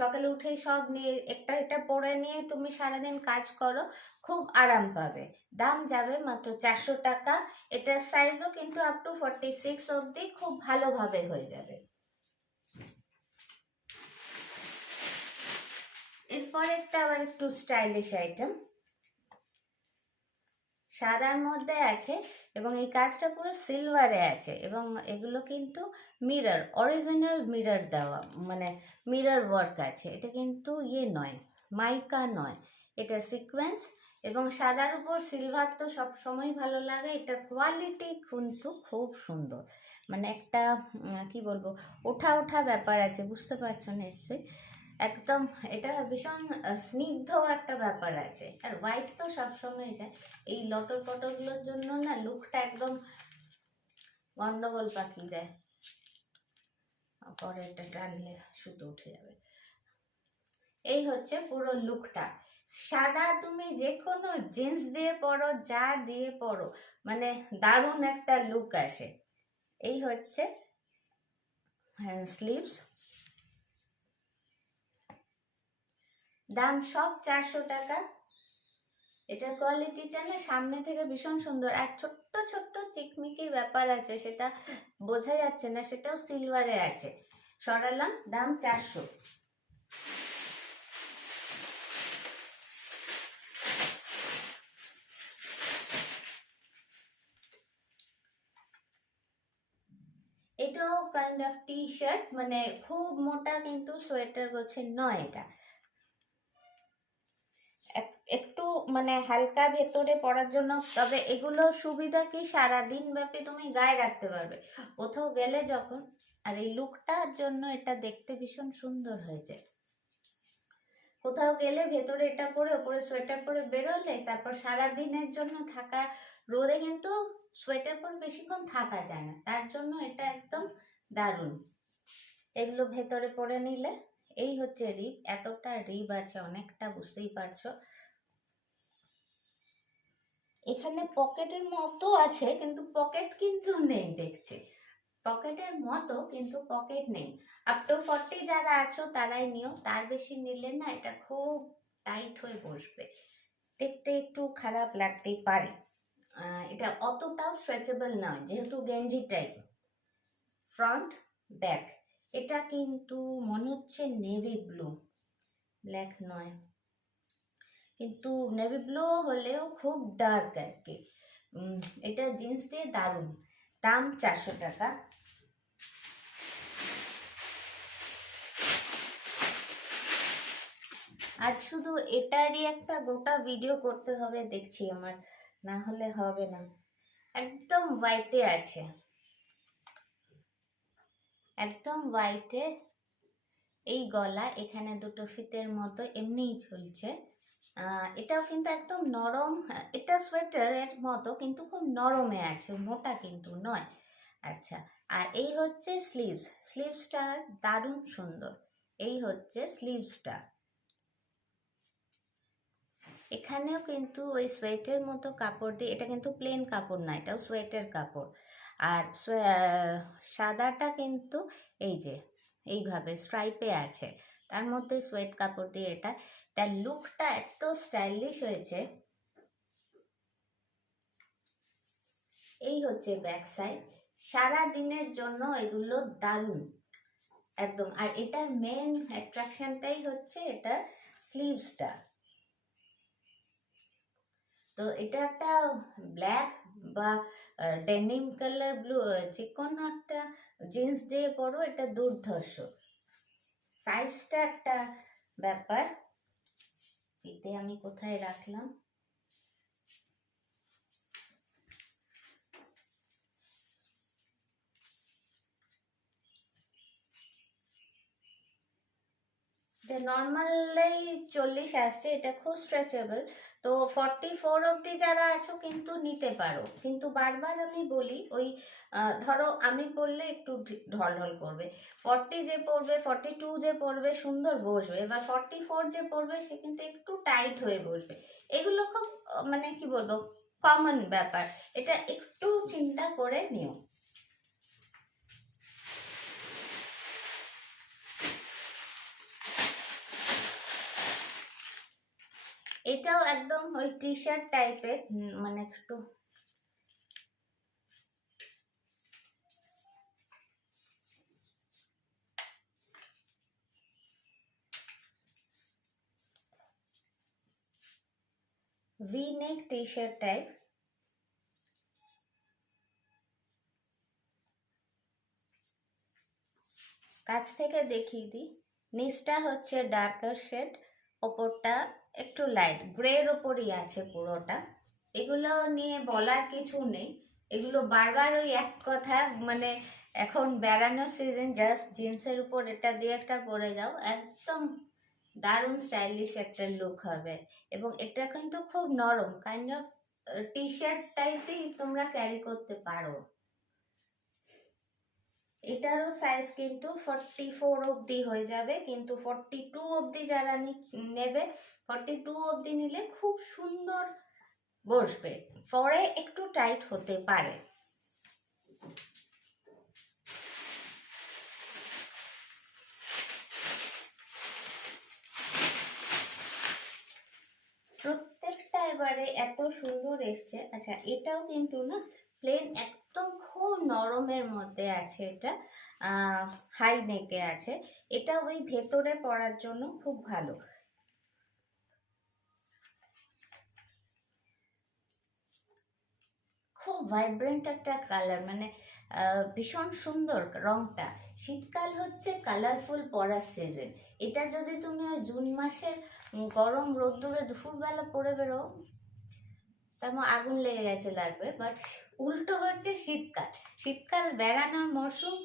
সকালে উঠেই সব নিয়ে একটা এটা পরে নিয়ে তুমি সারাদিন কাজ করো, খুব আরাম পাবে। দাম যাবে মাত্র 400 টাকা। এটার সাইজও কিন্তু আপ টু 46 অবধি খুব ভালোভাবে হয়ে যাবে। এরপর একটা আবার একটু স্টাইলিশ আইটেম, সাদার মধ্যে আছে এবং এই কাজটা পুরো সিলভারে আছে, এবং এগুলো কিন্তু মিরর, অরিজিনাল মিরর দেওয়া, মানে মিরর ওয়ার্ক আছে। এটা কিন্তু ইয়ে নয়, মাইকা নয়, এটা সিকোয়েন্স। এবং সাদার উপর সিলভার তো সব সময় ভালো লাগে। এটার কোয়ালিটি কিন্তু খুব সুন্দর, মানে একটা কি বলবো, ওঠা ওঠা ব্যাপার আছে, বুঝতে পারছো নিশ্চয়ই। একদম এটা ভীষণ স্নিগ্ধ একটা ব্যাপার আছে। আর হোয়াইট তো সবসময় যায়, এই লটর পটরগুলোর জন্য না লুকটা একদম গন্ডগোল পাকিয়ে দেয়, পরে এটা টানলে সুতো উঠে যাবে। এই হচ্ছে পুরো লুকটা। সাদা তুমি যে কোনো জিন্স দিয়ে পরো, যা দিয়ে পরো, মানে দারুণ একটা লুক আসে। এই হচ্ছে স্লিভস, দাম সব 400 টাকা। এটার কোয়ালিটিটা না সামনে থেকে ভীষণ সুন্দর, আর ছোট্ট ছোট্ট চিকমিকির ব্যাপার আছে, সেটা বোঝা যাচ্ছে না, সেটাও সিলভারে আছে। সরালাম, দাম 400। এটাও কাইন্ড অফ টি শার্ট, মানে খুব মোটা কিন্তু সোয়েটার গোছের নয় এটা, একটু মানে হালকা ভেতরে পরার জন্য। তবে এগুলো সুবিধা কি, সারাদিন ব্যাপী তুমি গায়ে রাখতে পারবে কোথাও গেলে যখন। আর এই লুকটার জন্য এটা দেখতে ভীষণ সুন্দর হয়েছে। কোথাও গেলে ভেতরে এটা পরে ওপরে সোয়েটার পরে বেরোলে, তারপর সারা দিনের জন্য থাকা রোদে কিন্তু সোয়েটার পরে বেশিক্ষণ থাকা যায় না, তার জন্য এটা একদম দারুণ। এগুলো ভেতরে পরে নিলে, এই হচ্ছে রিব, এতটা রিব আছে অনেকটা, বুঝতেই পারছো। এখানে পকেটের মতো আছে কিন্তু পকেট কিন্তু নেই, দেখছি পকেটের মতো কিন্তু পকেট নেই। আপ টু 40 যারা আছো তারাই নিও, তার বেশি নিলে না এটা খুব টাইট হয়ে বসবে, দেখতে একটু খারাপ লাগতেই পারে। এটা অতটাও স্ট্রেচেবল নয়, যেহেতু গেঞ্জি টাইপ। ফ্রন্ট ব্যাক, এটা কিন্তু মনে হচ্ছে নেভি ব্লু, ব্ল্যাক নয়। কিন্তু নেভি ব্লু হলেও খুব ডার্ক আর কি। এটা জিন্স দিয়ে দারুণ, দাম 400 টাকা। আজ শুধু এটারই একটা গোটা ভিডিও করতে হবে দেখছি আমার, না হলে হবে না। একদম হোয়াইটে আছে, একদম হোয়াইটে, এই গলা, এখানে দুটো ফিতের মতো এমনিই ঝুলছে। এটাও কিন্তু একদম নরম, এটা সোয়েটারের মতো কিন্তু খুব নরমে আছে, মোটা কিন্তু নয়। আচ্ছা, আর এই হচ্ছে স্লিভস, স্লিভসটা দারুণ সুন্দর। এই হচ্ছে স্লিভসটা, এখানেও কিন্তু ওই সোয়েটের মতো কাপড় দিয়ে, এটা কিন্তু প্লেন কাপড় না, এটাও সোয়েটের কাপড়। আর সাদাটা কিন্তু এই যে এইভাবে স্ট্রাইপে আছে, তার মধ্যে সোয়েট কাপড় দিয়ে এটা, তার লুকটা এত স্টাইলিশ হয়েছে। এই হচ্ছে ব্যাক সাইড, সারা দিনের জন্য এগুলো দারুণ একদম। আর এটার মেন অ্যাট্রাকশনটাই হচ্ছে এটার স্লিভসটা। তো এটা একটা ব্ল্যাক বা ডেনিম কালার ব্লু, যে কোনো একটা জিন্স দিয়ে পরো, এটা দুর্ধর্ষ। সাইজটা একটা ব্যাপার, এতে আমি কোথায় রাখলাম, এটা নর্মালি 40 আসছে, এটা খুব স্ট্রেচেবল। তো 44 অবধি যারা আছো কিন্তু নিতে পারো, কিন্তু বারবার আমি বলি ওই ধরো আমি পরলে একটু ঢল ঢল করবে, 40 যে পরবে, 42 যে পরবে সুন্দর বসবে, এবার 44 যে পরবে সে কিন্তু একটু টাইট হয়ে বসবে। এগুলো খুব মানে কি বলবো, কমন ব্যাপার, এটা একটু চিন্তা করে নিও। এটাও একদম ওই টি শার্ট টাইপের, মানে একটু ভি নেক টি শার্ট টাইপ। কাছ থেকে দেখিয়ে দিই, নিচটা হচ্ছে ডার্কার শেড, ওপরটা একটু লাইট গ্রের ওপরই আছে পুরোটা। এগুলো নিয়ে বলার কিছু নেই, এগুলো বারবার ওই এক কথা, মানে এখন বেড়ানোর সিজন, জাস্ট জিন্সের উপর এটা দিয়ে একটা পরে যাও, একদম দারুণ স্টাইলিশ একটা লুক হবে। এবং এটা কিন্তু খুব নরম, কাইন্ড অফ টি শার্ট টাইপই তোমরা ক্যারি করতে পারো। এটারও সাইজ কিন্তু 44 অবধি হয়ে যাবে, কিন্তু 42 অবধি যারা নেবে, 42 অবধি নিলে খুব সুন্দর বসবে, পরে একটু টাইট হতে পারে। প্রত্যেকটা এবারে এত সুন্দর এসছে। আচ্ছা, এটাও কিন্তু না প্লেন, একদম খুব নরমের মধ্যে আছে, এটা হাই নেকে আছে, এটা ওই ভেতরে পরার জন্য খুব ভালো। খুব ভাইব্রেন্ট একটা কালার, মানে ভীষণ সুন্দর রংটা। শীতকাল হচ্ছে কালারফুল পরার সিজন, এটা যদি তুমি ওই জুন মাসের গরম রোদ্দুরে দুপুরবেলা পরে বেরো, তেমন আগুন লেগে গেছে লাগবে। বাট উল্টো হচ্ছে শীতকাল, শীতকাল বেড়ানোর মরশুম,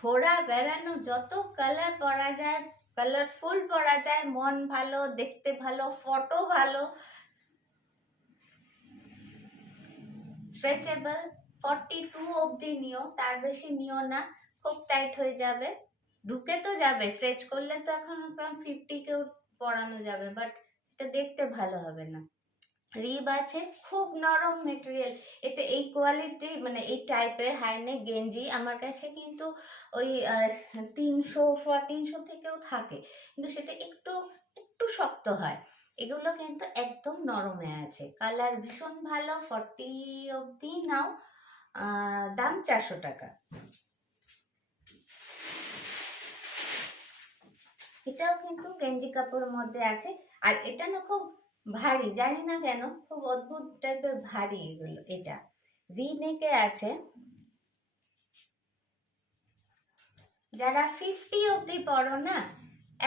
ঘোরা বেড়ানো, যত কালার পরা যায়, কালারফুল পরা যায়, মন ভালো, দেখতে ভালো, ফটো ভালো, স্ট্রেচেবল। 42 অবধি নিও, তার বেশি নিও না, খুব টাইট হয়ে যাবে, ঢুকে তো যাবে, স্ট্রেচ করলে তো এখন 50 কেও পরানো যাবে, বাট এটা দেখতে ভালো হবে না। রিব আছে, খুব নরম মেটেরিয়াল, এটা এই কোয়ালিটি, মানে এই টাইপের হাইনেক গেঞ্জি আমার কাছে কিন্তু ওই 300 থেকেও থাকে, কিন্তু সেটা একটু একটু শক্ত হয়। এগুলো কিন্তু একদম নরমে আছে, কালার ভীষণ ভালো। 40 অবধি নাও, দাম 400 টাকা। এটাও কিন্তু গেঞ্জি কাপড়ের মধ্যে আছে, আর এটা না খুব ভারী, জানি না কেন খুব অদ্ভুত টাইপের ভারী এগুলো। এটা ভি নেকে আছে। যারা 50 অব্দি পড়ো না,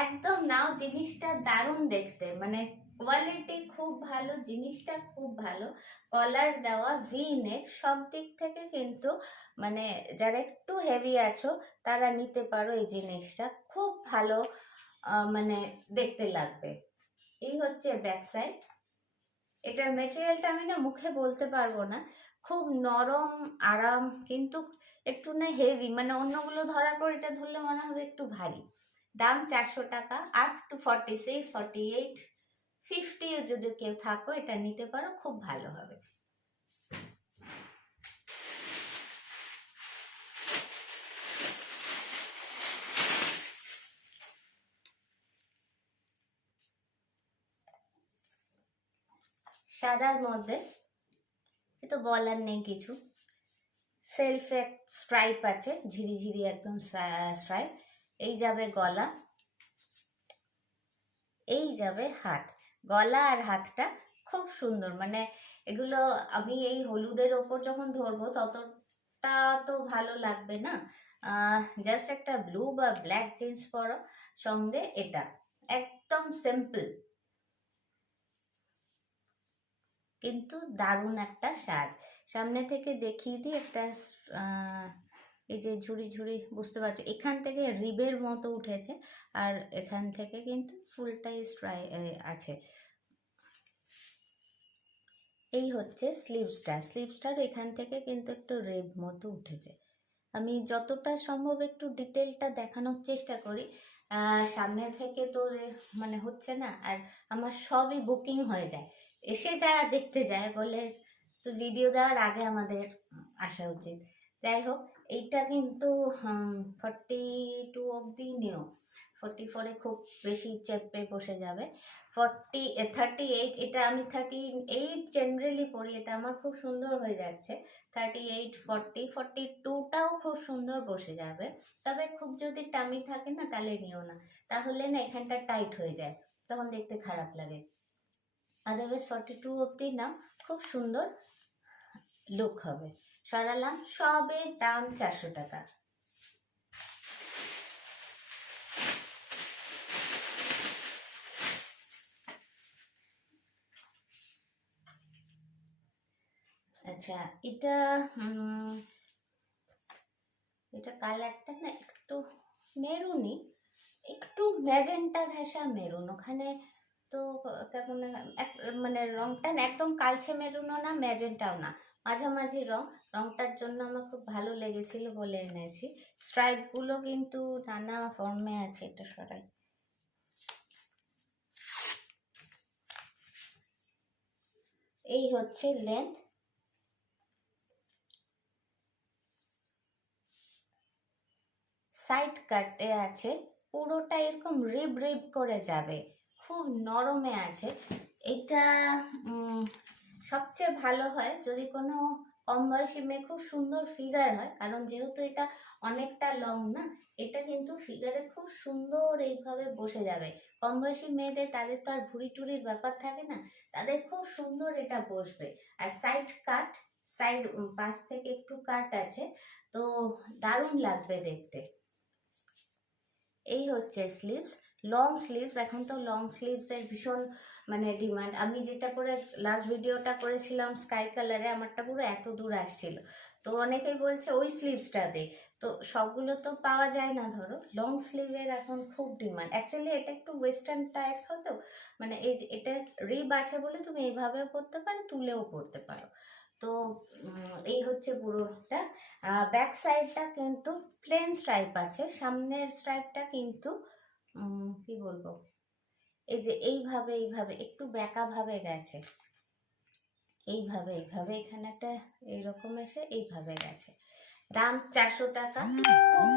একদম নাও, জিনিসটা দারুণ দেখতে, মানে কোয়ালিটি খুব ভালো, জিনিসটা খুব ভালো। কলার দেওয়া, ভি নেক, সব দিক থেকে কিন্তু মানে যারা একটু হেভি আছো তারা নিতে পারো এই জিনিসটা, খুব ভালো মানে দেখতে লাগবে। এই হচ্ছে ব্যাক সাইড। এটার মেটেরিয়ালটা আমি না মুখে বলতে পারবো না, খুব নরম আরাম, কিন্তু একটু না হেভি, মানে অন্যগুলো ধরার পর এটা ধরলে মনে হবে একটু ভারী। দাম 400 টাকা, আপ টু 46, 48, 50 যদি কেউ থাকো এটা নিতে পারো, খুব ভালো হবে। সাদার মধ্যে তো বলার নেই কিছু, সেলফ এক স্ট্রাইপ আছে, ঝিরিঝিরি একদম স্ট্রাইপ। এই যাবে গলা, এই যাবে হাত। গলা আর হাতটা খুব সুন্দর, মানে এগুলো আমি এই হলুদের ওপর যখন ধরবো ততটা তো ভালো লাগবে না, জাস্ট একটা ব্লু বা ব্ল্যাক জিন্স পরো, সঙ্গে এটা একদম সিম্পল, কিন্তু দারুণ একটা সাজ। সামনে থেকে দেখিয়ে দিই একটা, এই যে ঝুড়ি ঝুড়ি বুঝতে পারছো, এখান থেকে রিবের মতো উঠেছে, আর এখান থেকে কিন্তু ফুলটাই আছে। এই হচ্ছে স্লিভসটা, স্লিভসটার এখান থেকে কিন্তু একটু রেব মতো উঠেছে। আমি যতটা সম্ভব একটু ডিটেলটা দেখানোর চেষ্টা করি, সামনে থেকে তো মানে হচ্ছে না, আর আমার সবই বুকিং হয়ে যায়, এসে যারা দেখতে যায় বলে তো ভিডিও দেওয়ার আগে আমাদের আসা উচিত। যাই হোক, এইটা কিন্তু 42 অবধি নিও, 44-এ খুব বেশি চেপে বসে যাবে। 38, এটা আমি 38 জেনারেলি পরি, এটা আমার খুব সুন্দর হয়ে যাচ্ছে। 38, 40, 42টাও খুব সুন্দর বসে যাবে, তবে খুব যদি টামি থাকে না তাহলে নিও না, তাহলে না এখানটা টাইট হয়ে যায়, তখন দেখতে খারাপ লাগে। আদারওয়াইজ 42 অবধি না, খুব সুন্দর লুক হবে। সরালাম, সবের দাম 400 টাকা। আচ্ছা, এটা এটা কালারটা না একটু মেরুনি, একটু ম্যাজেন্টা ঘেঁষা মেরুন, ওখানে তো কেমন মানে রংটা না একদম কালচে মেরুনও না, ম্যাজেন্টাও না, মাঝামাঝি রং। রংটার জন্য আমার খুব ভালো লেগেছিল বলে এনেছি। স্ট্রাইপগুলো কিন্তু নানা ফর্মে আছে, এটা সরাই। এই হচ্ছে লেন্থ, সাইড কাটে আছে, পুরোটা এরকম রিব রিব করে যাবে, খুব নরমে আছে। এটা সবচেয়ে ভালো হয় যদি কোনো কম বয়সী মেয়ে খুব সুন্দর ফিগার হয়, কারণ যেহেতু এটা অনেকটা লং না, এটা কিন্তু ফিগারে খুব সুন্দর এইভাবে বসে যাবে। কম বয়সী মেয়েদের, তাদের তো আর ভুঁড়ি টুরির ব্যাপার থাকে না, তাদের খুব সুন্দর এটা বসবে। আর সাইড কাট, সাইড পাশ থেকে একটু কাট আছে, তো দারুণ লাগবে দেখতে। এই হচ্ছে স্লিভস, লং স্লিভস, এখন তো লং স্লিভসের ভীষণ মানে ডিমান্ড। আমি যেটা করে লাস্ট ভিডিওটা করেছিলাম স্কাই কালারে, আমারটা পুরো এত দূর আসছিল, তো অনেকেই বলছে ওই স্লিভসটা দে, তো সবগুলো তো পাওয়া যায় না, ধরো লং স্লিভের এখন খুব ডিমান্ড। অ্যাকচুয়ালি এটা একটু ওয়েস্টার্ন টাইপ হতো, মানে এই যে এটা রিব আছে বলে তুমি এইভাবেও পরতে পারো, তুলেও পরতে পারো। তো এই হচ্ছে পুরোটা। ব্যাক সাইডটা কিন্তু প্লেন স্ট্রাইপ আছে, সামনের স্ট্রাইপটা কিন্তু কি বলবো, এই যে এইভাবে এইভাবে একটু ব্যাকা ভাবে গেছে, এইভাবে এইভাবে এখানে একটা এইরকম এসে এইভাবে গেছে। দাম 400 টাকা, খুব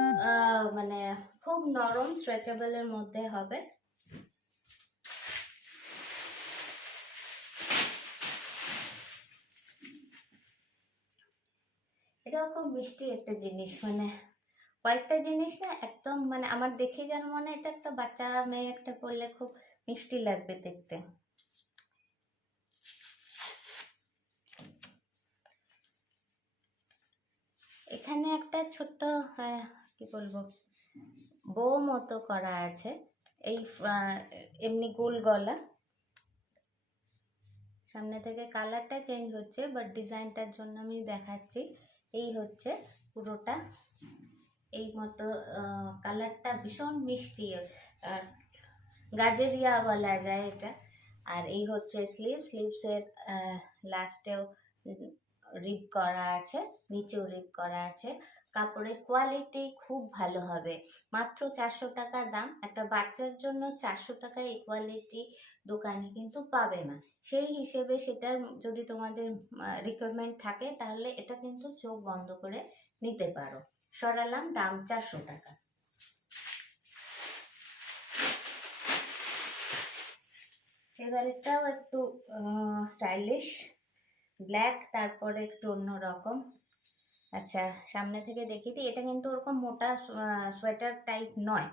মানে খুব নরম, স্ট্রেচেবলের মধ্যে হবে। এটাও খুব মিষ্টি একটা জিনিস, মানে কয়েকটা জিনিস না একদম মানে আমার দেখে যেন মনে এটা একটা বাচ্চা মেয়ে একটা পরলে খুব মিষ্টি লাগবে দেখতে। এখানে একটা ছোট্ট কি বলবো বো মতো করা আছে, এই এমনি গোল গলা, সামনে থেকে কালারটা চেঞ্জ হচ্ছে বাট ডিজাইনটার জন্য আমি দেখাচ্ছি। এই হচ্ছে পুরোটা এই মতো, কালারটা ভীষণ মিষ্টি, আর গাজেরিয়া বলা যায় এটা। আর এই হচ্ছে স্লিভসের লাস্টেও রিপ করা আছে, নিচেও রিপ করা আছে। কাপড়ের কোয়ালিটি খুব ভালো হবে, মাত্র 400 টাকা দাম। একটা বাচ্চার জন্য 400 টাকা এই কোয়ালিটি দোকানে কিন্তু পাবে না। সেই হিসেবে সেটার যদি তোমাদের রিকোয়ারমেন্ট থাকে তাহলে এটা কিন্তু চোখ বন্ধ করে নিতে পারো। সরালাম, দাম 400 টাকা। এবারেরটাও একটু স্টাইলিশ, ব্ল্যাক, তারপরে একটু অন্যরকম। আচ্ছা, সামনে থেকে দেখিয়ে দিই। এটা কিন্তু ওরকম মোটা সোয়েটার টাইপ নয়,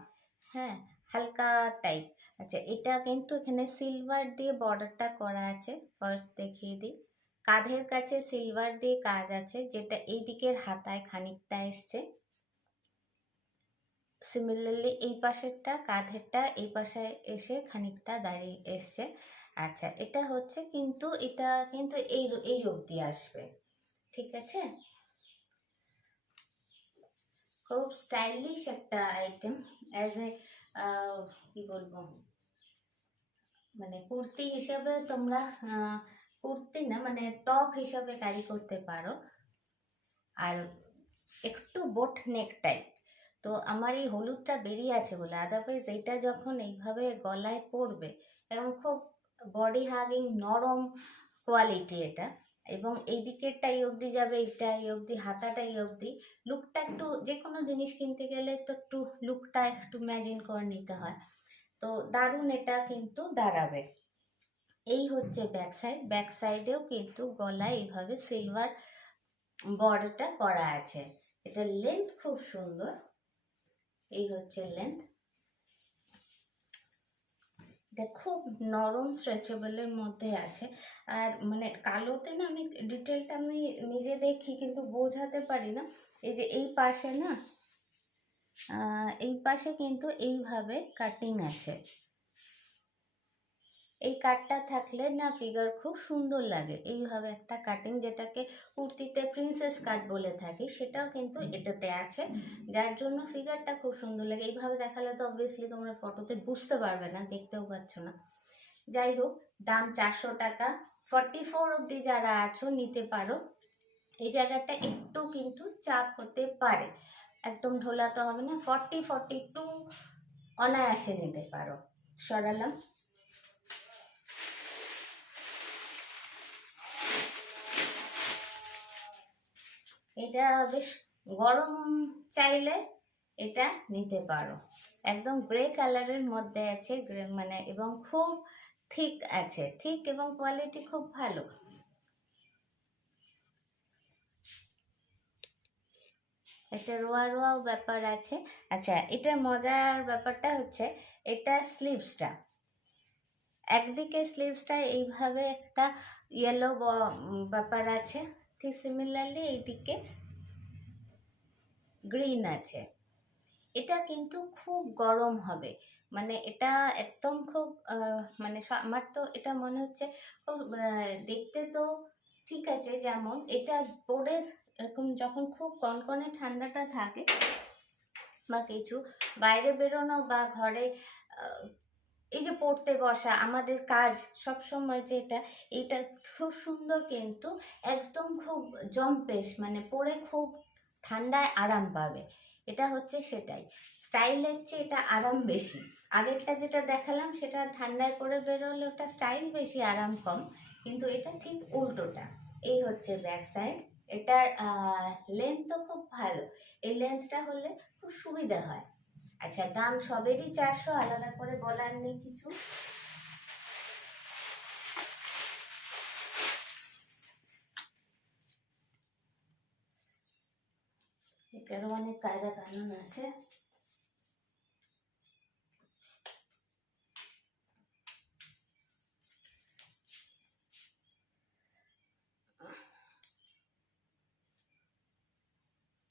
হ্যাঁ, হালকা টাইপ। আচ্ছা, এটা কিন্তু এখানে সিলভার দিয়ে বর্ডারটা করা আছে। ফার্স্ট দেখিয়ে দিই, কাঁধের কাছে সিলভার দিয়ে কাজ আছে, যেটা এই দিকের হাতায় খানিকটা এসছে। সিমিলারলি এই পাশেরটা, কাঁধেরটা এই পাশে এসে খানিকটা দাঁড়িয়ে এসছে। আচ্ছা, এটা হচ্ছে কিন্তু এটা কিন্তু এই অবধি আসবে, ঠিক আছে। খুব স্টাইলিশ একটা আইটেম, অ্যাজ এ কি বলবো, মানে কুর্তি হিসেবে তোমরা, কুর্তি না মানে টপ হিসাবে ক্যারি করতে পারো। আর একটু বোট নেক টাইপ, তো আমার এই হলুদটা বেরিয়ে আছে বলে, আদারওয়াইজ এইটা যখন এইভাবে গলায় পড়বে এবং খুব বডি হাগিং নরম কোয়ালিটি এটা, এবং এই দিকেরটা এই অবধি যাবে, এইটা এই অবধি, হাতাটা এই অবধি। লুকটা একটু, যে কোনো জিনিস কিনতে গেলে তো একটু লুকটা একটু ইম্যাজিন করে নিতে হয়, তো দারুণ এটা কিন্তু দাঁড়াবে। এই হচ্ছে ব্যাক সাইডেও কিন্তু গলায় এইভাবে সিলভার বর্ডারটা করা আছে। এটা লেন্থ খুব সুন্দর, এই হচ্ছে লেন্থ। এটা খুব নরম স্ট্রেচেবলের মধ্যে আছে। আর মানে কালোতে না আমি ডিটেলটা আমি নিজে দেখি কিন্তু বোঝাতে পারি না। এই যে এই পাশে না, এই পাশে কিন্তু এইভাবে কাটিং আছে। এই কাটটা থাকলে না ফিগার খুব সুন্দর লাগে। এইভাবে একটা কাটিং, যেটাকে কুর্তিতে প্রিন্সেস কাট বলে থাকি, সেটাও কিন্তু এটাতে আছে, যার জন্য ফিগারটা খুব সুন্দর লাগে। এইভাবে দেখালে তো অবভিয়াসলি তোমরা ফটোতে বুঝতে পারবে না, দেখতেও পাচ্ছ না। যাই হোক, দাম 400 টাকা। 44 অবধি যারা আছো নিতে পারো। এই জায়গাটা একটু কিন্তু চাপ হতে পারে, একদম ঢোলাতে হবে না। 42 অনায়াসে নিতে পারো। সরালাম। এটা বেশ গরম, চাইলে এটা নিতে পারো। একদম গ্রে কালারের মধ্যে আছে, গ্রে মানে, এবং খুব থিক আছে, থিক এবং কোয়ালিটি খুব ভালো। একটা রোয়া রোয়াও ব্যাপার আছে। আচ্ছা, এটার মজার ব্যাপারটা হচ্ছে এটা স্লিভসটা, একদিকে স্লিভসটা এইভাবে একটা ইয়েলো ব্যাপার আছে, ঠিক সিমিলারলি এইদিকে গ্রিন আছে। এটা কিন্তু খুব গরম হবে, মানে এটা একদম খুব মানে আমার তো এটা মনে হচ্ছে খুব দেখতে তো ঠিক আছে, যেমন এটা পরে এরকম যখন খুব কনকনে ঠান্ডাটা থাকে বা কিছু বাইরে বেরোনো বা ঘরে এই যে পড়তে বসা, আমাদের কাজ সব সময় যেটা, এটা খুব সুন্দর কিন্তু একদম খুব জম্পেশ, মানে পরে খুব ঠান্ডায় আরাম পাবে। এটা হচ্ছে সেটাই, স্টাইলের চেয়ে এটা আরাম বেশি। আগেরটা যেটা দেখালাম সেটা ঠান্ডায় পরে বেরোলে ওটা স্টাইল বেশি, আরাম কম, কিন্তু এটা ঠিক উল্টোটা। এই হচ্ছে ব্যাক সাইড। এটার লেন্থ তো খুব ভালো, এই লেন্থটা হলে খুব সুবিধা হয়। আচ্ছা, দাম সবেরই 400, আলাদা করে বলার নেই কিছু। এটারও অনেক কায়দা কানুন আছে।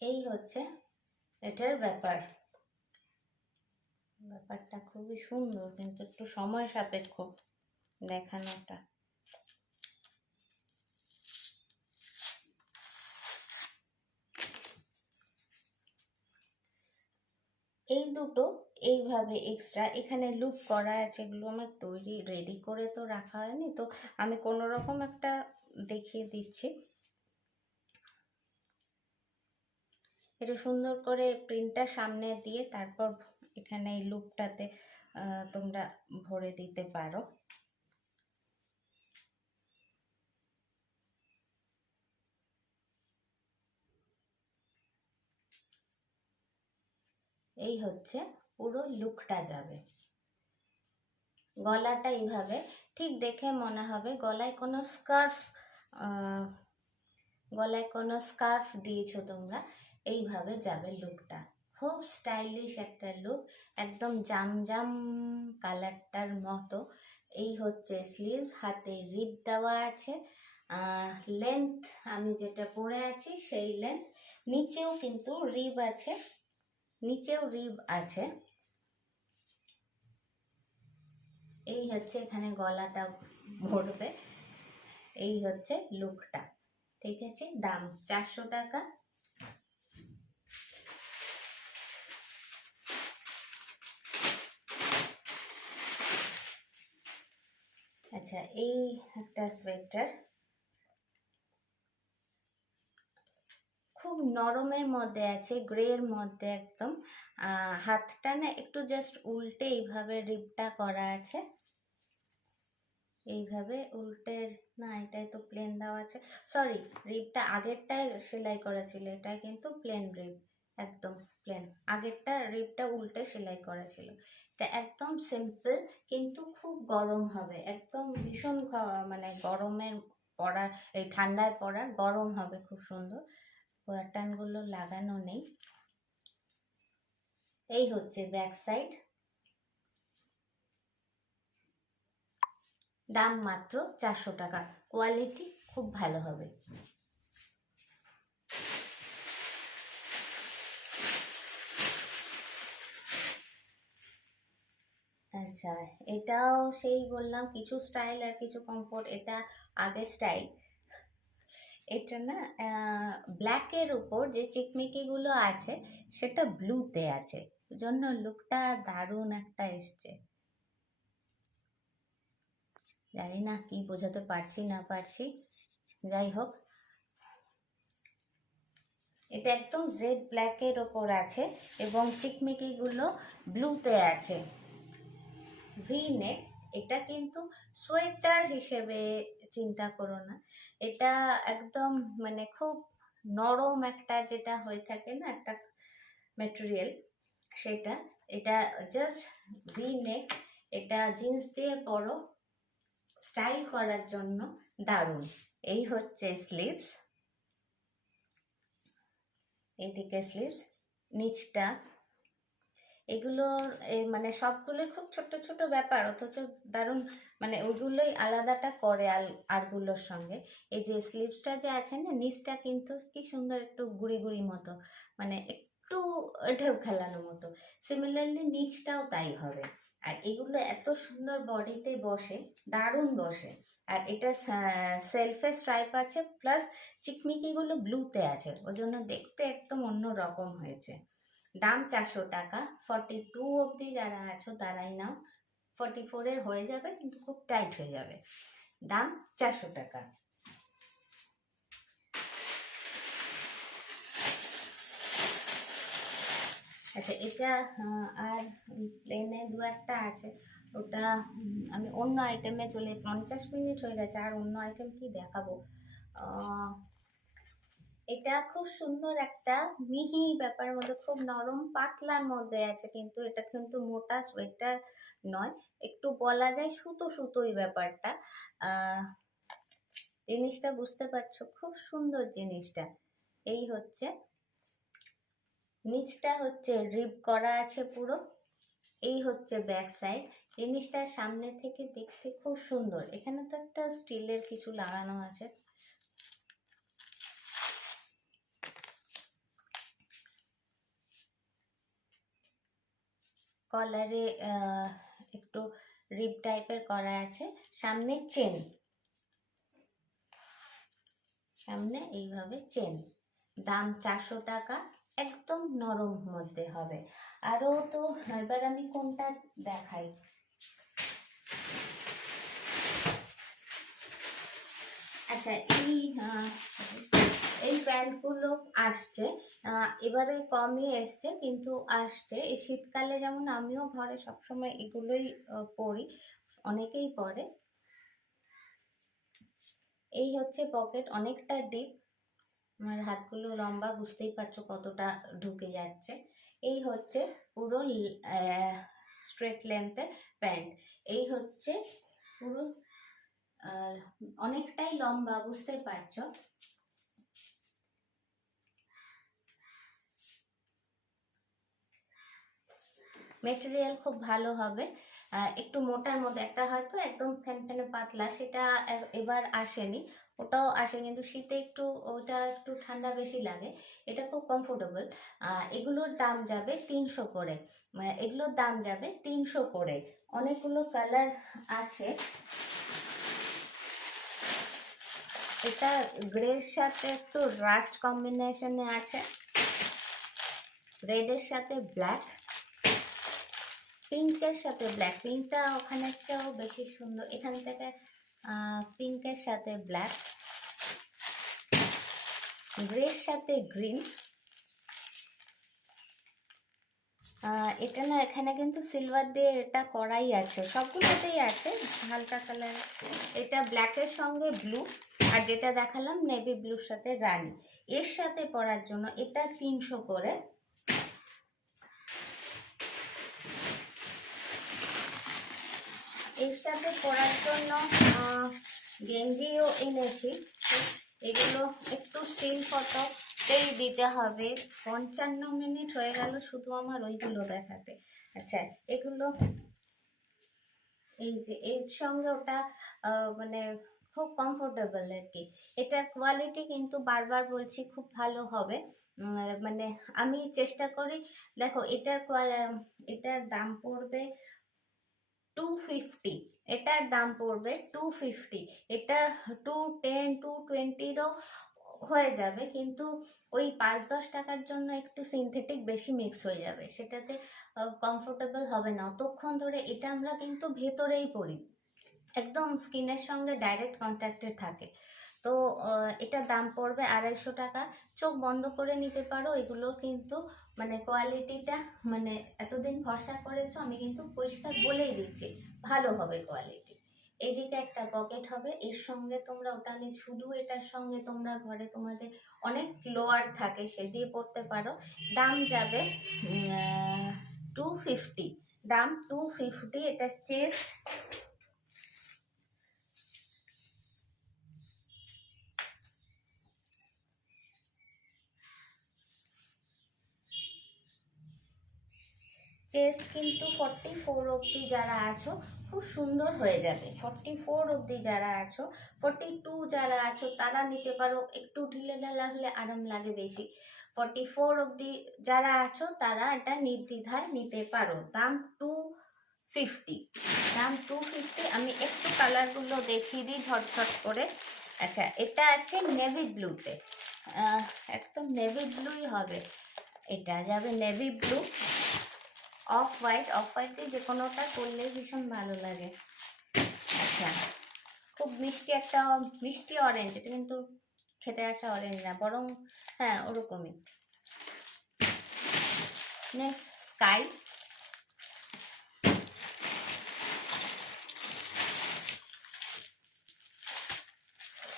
এই হচ্ছে এটার ব্যাপারটা খুবই সুন্দর, কিন্তু একটু সময় সাপেক্ষ দেখানোটা। এই দুটো এইভাবে এক্সট্রা এখানে লুপ করা আছে, এগুলো আমার তৈরি রেডি করে তো রাখা হয়নি, তো আমি কোনো রকম একটা দেখিয়ে দিচ্ছি। এটা সুন্দর করে প্রিন্টটা সামনে দিয়ে তারপর এখানে এই লুপটাতে তোমরা ভরে দিতে পারো। এই হচ্ছে পুরো লুকটা যাবে। গলাটা এইভাবে ঠিক দেখে মনে হবে গলায় কোনো স্কার্ফ দিয়েছো তোমরা, এইভাবে যাবে লুকটা। খুব স্টাইলিশ একটা লুক, একদম জামজাম কালারটার মতো। এই হচ্ছে স্লিভস, হাতে রিব দেওয়া আছে, লেন্থ আমি যেটা পরে আছি সেই লেন্থ। নিচেও কিন্তু রিব আছে, এই হচ্ছে এখানে গলাটা ভরবে। এই হচ্ছে লুকটা, ঠিক আছে। দাম 400 টাকা। আচ্ছা, এই একটা সোয়েটার, খুব নরমের মধ্যে আছে, গ্রের মধ্যে একদম। হাতটা না একটু জাস্ট উল্টে এইভাবে রিবটা করা আছে, এইভাবে উল্টে। না, এটাই তো প্লেন দেওয়া আছে, সরি, রিবটা আগেরটাই সেলাই করা ছিল, এটা কিন্তু প্লেন রিব, একদম প্লেন। আগেরটা রিবটা উল্টে সেলাই করা ছিল। এটা একদম সিম্পল, কিন্তু খুব গরম হবে, একদম ভীষণ মানে গরমের পরার, এই ঠান্ডায় পরার গরম হবে, খুব সুন্দর। বাটনগুলো লাগানো নেই। এই হচ্ছে ব্যাক সাইড। দাম মাত্র 400 টাকা। কোয়ালিটি খুব ভালো হবে। আচ্ছা, এটাও সেই বললাম কিছু স্টাইল আর কিছু কমফোর্ট। এটা আগের স্টাইল। এটা না ব্ল্যাকের উপর যে চিকমিকিগুলো আছে সেটা ব্লুতে আছে, জন্য লুকটা দারুণ একটা এসছে। জানি না কি বোঝাতে পারছি না পারছি, যাই হোক। এটা একদম জেড ব্ল্যাকের ওপর আছে এবং চিকমিকিগুলো ব্লুতে আছে। ভি নেক। এটা কিন্তু সোয়েটার হিসেবে চিন্তা করো না, এটা একদম মানে খুব নরম একটা যেটা হয়ে থাকে না একটা ম্যাটেরিয়াল, সেটা। এটা জাস্ট ভি নেক, এটা জিন্স দিয়ে পরো, স্টাইল করার জন্য দারুণ। এই হচ্ছে স্লিভস, এইদিকে স্লিভস, নিচটা। এগুলোর মানে সবগুলোই খুব ছোট ছোট ব্যাপার, অথচ দারুণ, মানে ওইগুলোই আলাদাটা করে আরগুলোর সঙ্গে। এই যে স্লিভসটা যে আছে না, নিচটা কিন্তু কি সুন্দর একটু গুড়ি গুড়ি মতো, মানে একটু ঢেউ খেলানো মতো। সিমিলারলি নিচটাও তাই হবে। আর এগুলো এত সুন্দর বডিতে বসে, দারুণ বসে। আর এটা সেলফে স্ট্রাইপ আছে, প্লাস চিকমিকিগুলো ব্লুতে আছে, ওই জন্য দেখতে একদম অন্য রকম হয়েছে। দাম 400 টাকা। 42 অবধি যারা আছো তারাই নাও, 44-এর হয়ে যাবে কিন্তু খুব টাইট হয়ে যাবে। দাম 400 টাকা। আচ্ছা, এটা আর প্লেনে দু একটা আছে, ওটা আমি অন্য আইটেমে 50 মিনিট হয়ে গেছে, আর অন্য আইটেম কি দেখাবো। এটা খুব সুন্দর একটা মিহি ব্যাপারের মধ্যে, খুব নরম পাতলার মধ্যে আছে, কিন্তু এটা কিন্তু মোটা সোয়েটার নয়, একটু বলা যায় সুতো সুতোই ব্যাপারটা। জিনিসটা বুঝতে পারছো, খুব সুন্দর জিনিসটা। এই হচ্ছে নিচটা, হচ্ছে রিব করা আছে পুরো। এই হচ্ছে ব্যাক সাইড। জিনিসটা সামনে থেকে দেখতে খুব সুন্দর। এখানে তো একটা স্টিলের কিছু লাগানো আছে। কলারে একটু রিপ টাইপের করা আছে, সামনে চেন, সামনে এইভাবে চেন। দাম 400 টাকা, একদম নরম মধ্যে হবে। আরও তো এবার আমি কোনটা দেখাই। আচ্ছা, এই প্যান্টগুলো আসছে, এবারে কমই এসছে কিন্তু আসছে। এই শীতকালে যেমন আমিও ঘরে সবসময় এগুলোই পরি, অনেকেই পরে। এই হচ্ছে পকেট, অনেকটা ডিপ, আমার হাতগুলো লম্বা, বুঝতেই পারছো কতটা ঢুকে যাচ্ছে। এই হচ্ছে পুরো স্ট্রেট লেন্থে প্যান্ট। এই হচ্ছে পুরো অনেকটাই লম্বা, বুঝতে পারছো। মেটেরিয়াল খুব ভালো হবে, একটু মোটার মধ্যে। একটা হয়তো একদম ফ্যানফ্যানে পাতলা, সেটা এবার আসেনি, ওটাও আসে, কিন্তু শীতে একটু ওটা একটু ঠান্ডা বেশি লাগে। এটা খুব কমফোর্টেবল। এগুলোর দাম যাবে 300 করে, এগুলোর দাম যাবে 300 করে। অনেকগুলো কালার আছে। এটা গ্রের সাথে একটু রাস্ট কম্বিনেশনে আছে, রেডের সাথে ব্ল্যাক, পিঙ্কের সাথে ব্ল্যাক। পিঙ্কটা ওখানে চেয়েও বেশি সুন্দর, এখান থেকে পিঙ্কের সাথে ব্ল্যাক, গ্রের সাথে গ্রিন। এটা না, এখানে কিন্তু সিলভার দিয়ে এটা করাই আছে, সবগুলোতেই আছে হালকা কালার। এটা ব্ল্যাকের সঙ্গে ব্লু, আর যেটা দেখালাম নেভি ব্লুর সাথে রানি। এর সাথে পরার জন্য এটা 300 করে। এর সাথে পরার জন্য গেঞ্জিও এনেছি। এগুলো একটু স্টিল ফটোতেই দিতে হবে। 55 মিনিট হয়ে গেল শুধু আমার ওইগুলো দেখাতে। আচ্ছা, এগুলো এই যে এর সঙ্গে ওটা মানে খুব কমফোর্টেবল আর কি। এটার কোয়ালিটি কিন্তু বারবার বলছি খুব ভালো হবে। মানে আমি চেষ্টা করি। দেখো, এটার দাম পড়বে 250, এটার দাম পড়বে 250। এটা 210 220-ও হয়ে যাবে, কিন্তু ওই 5-10 টাকার জন্য একটু সিনথেটিক বেশি মিক্স হয়ে যাবে, সেটাতে কমফোর্টেবল হবে না অতক্ষণ ধরে। এটা আমরা কিন্তু ভেতরেই পরি, একদম স্কিনের সঙ্গে ডাইরেক্ট কন্ট্যাক্টে থাকে। তো এটার দাম পড়বে 250 টাকা। চোখ বন্ধ করে নিতে পারো, এগুলো কিন্তু মানে কোয়ালিটিটা, মানে এতদিন ভরসা করেছো, আমি কিন্তু পরিষ্কার বলেই দিচ্ছি ভালো হবে কোয়ালিটি। এইদিকে একটা পকেট হবে, এর সঙ্গে তোমরা ওটা নিয়ে, শুধু এটার সঙ্গে তোমরা ঘরে তোমাদের অনেক লোয়ার থাকে, সে দিয়ে পড়তে পারো। দাম যাবে 250, দাম 250। এটা চেস্ট, চেস্ট কিন্তু 44 অবধি যারা আছো খুব সুন্দর হয়ে যাবে। 44 অবধি যারা আছো, 42 যারা আছো তারা নিতে পারো, একটু ঢিলে ঢালা হলে আরাম লাগে বেশি। 44 অবধি যারা আছো তারা এটা নির্দ্বিধায় নিতে পারো। দাম 250, দাম 250। আমি একটু কালারগুলো দেখিয়ে দিই ঝটঝট করে। আচ্ছা, এটা আছে নেভি ব্লুতে, একদম নেভি ব্লুই হবে। এটা যাবে navy blue, off white, off হোয়াইটে যে কোনোটা করলে ভীষণ ভালো লাগে। আচ্ছা, খুব মিষ্টি একটা মিষ্টি অরেঞ্জ, এটা কিন্তু খেতে আসা অরেঞ্জ না, বরং হ্যাঁ ওরকমই। নেক্সট স্কাই,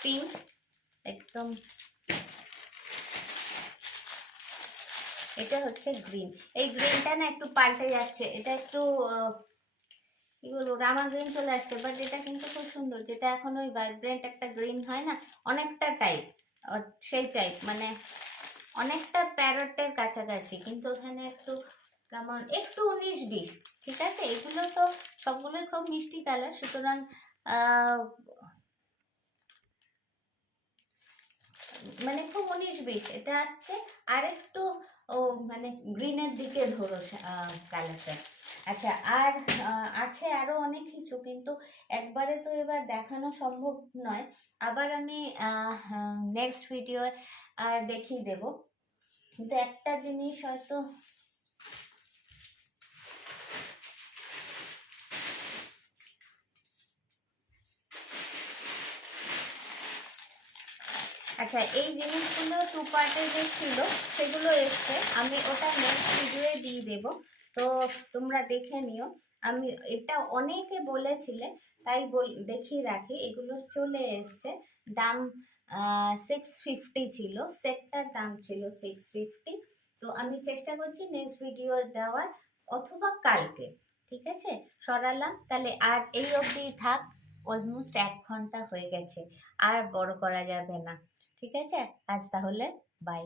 পিঙ্ক, একদম। এটা হচ্ছে গ্রিন। এই গ্রিনটা না একটু পাল্টে যাচ্ছে, এটা একটু কি বলবো, রামা গ্রিন চলে আসছে, বাট এটা কিন্তু খুব সুন্দর। যেটা এখন ওই ভাইব্রেন্ট একটা গ্রিন হয় না, অনেকটা টাইপ, সেই টাইপ, মানে অনেকটা প্যারটের কাছাকাছি, কিন্তু ওখানে একটু কেমন একটু 19-20। ঠিক আছে, এগুলো তো সবগুলোই খুব মিষ্টি কালার, সুতরাং মানে খুব 19-20। এটা হচ্ছে আর একটু ও মানে গ্রিনের দিকে ধরো কালারটা। আচ্ছা, আর আছে আরো অনেক কিছু, কিন্তু একবারে তো এবার দেখানো সম্ভব নয়। আবার আমি নেক্সট ভিডিও দেখিয়ে দেব। কিন্তু একটা জিনিস হয়তো, আচ্ছা এই জিনিসগুলো 2 পার্টে যে ছিল সেগুলো এসছে, আমি ওটা নেক্সট ভিডিওয়ে দিয়ে দেব। তো তোমরা দেখে নিও। আমি এটা অনেকে বলেছিলে, তাই দেখিয়ে রাখি, এগুলো চলে এসছে। দাম 650 ছিল, সেটটার দাম ছিল 650। তো আমি চেষ্টা করছি নেক্সট ভিডিও দেওয়ার, অথবা কালকে। ঠিক আছে, সরালাম তাহলে, আজ এই অবধি থাক। অলমোস্ট 1 ঘন্টা হয়ে গেছে, আর বড় করা যাবে না। ঠিক আছে, আজ তাহলে বাই।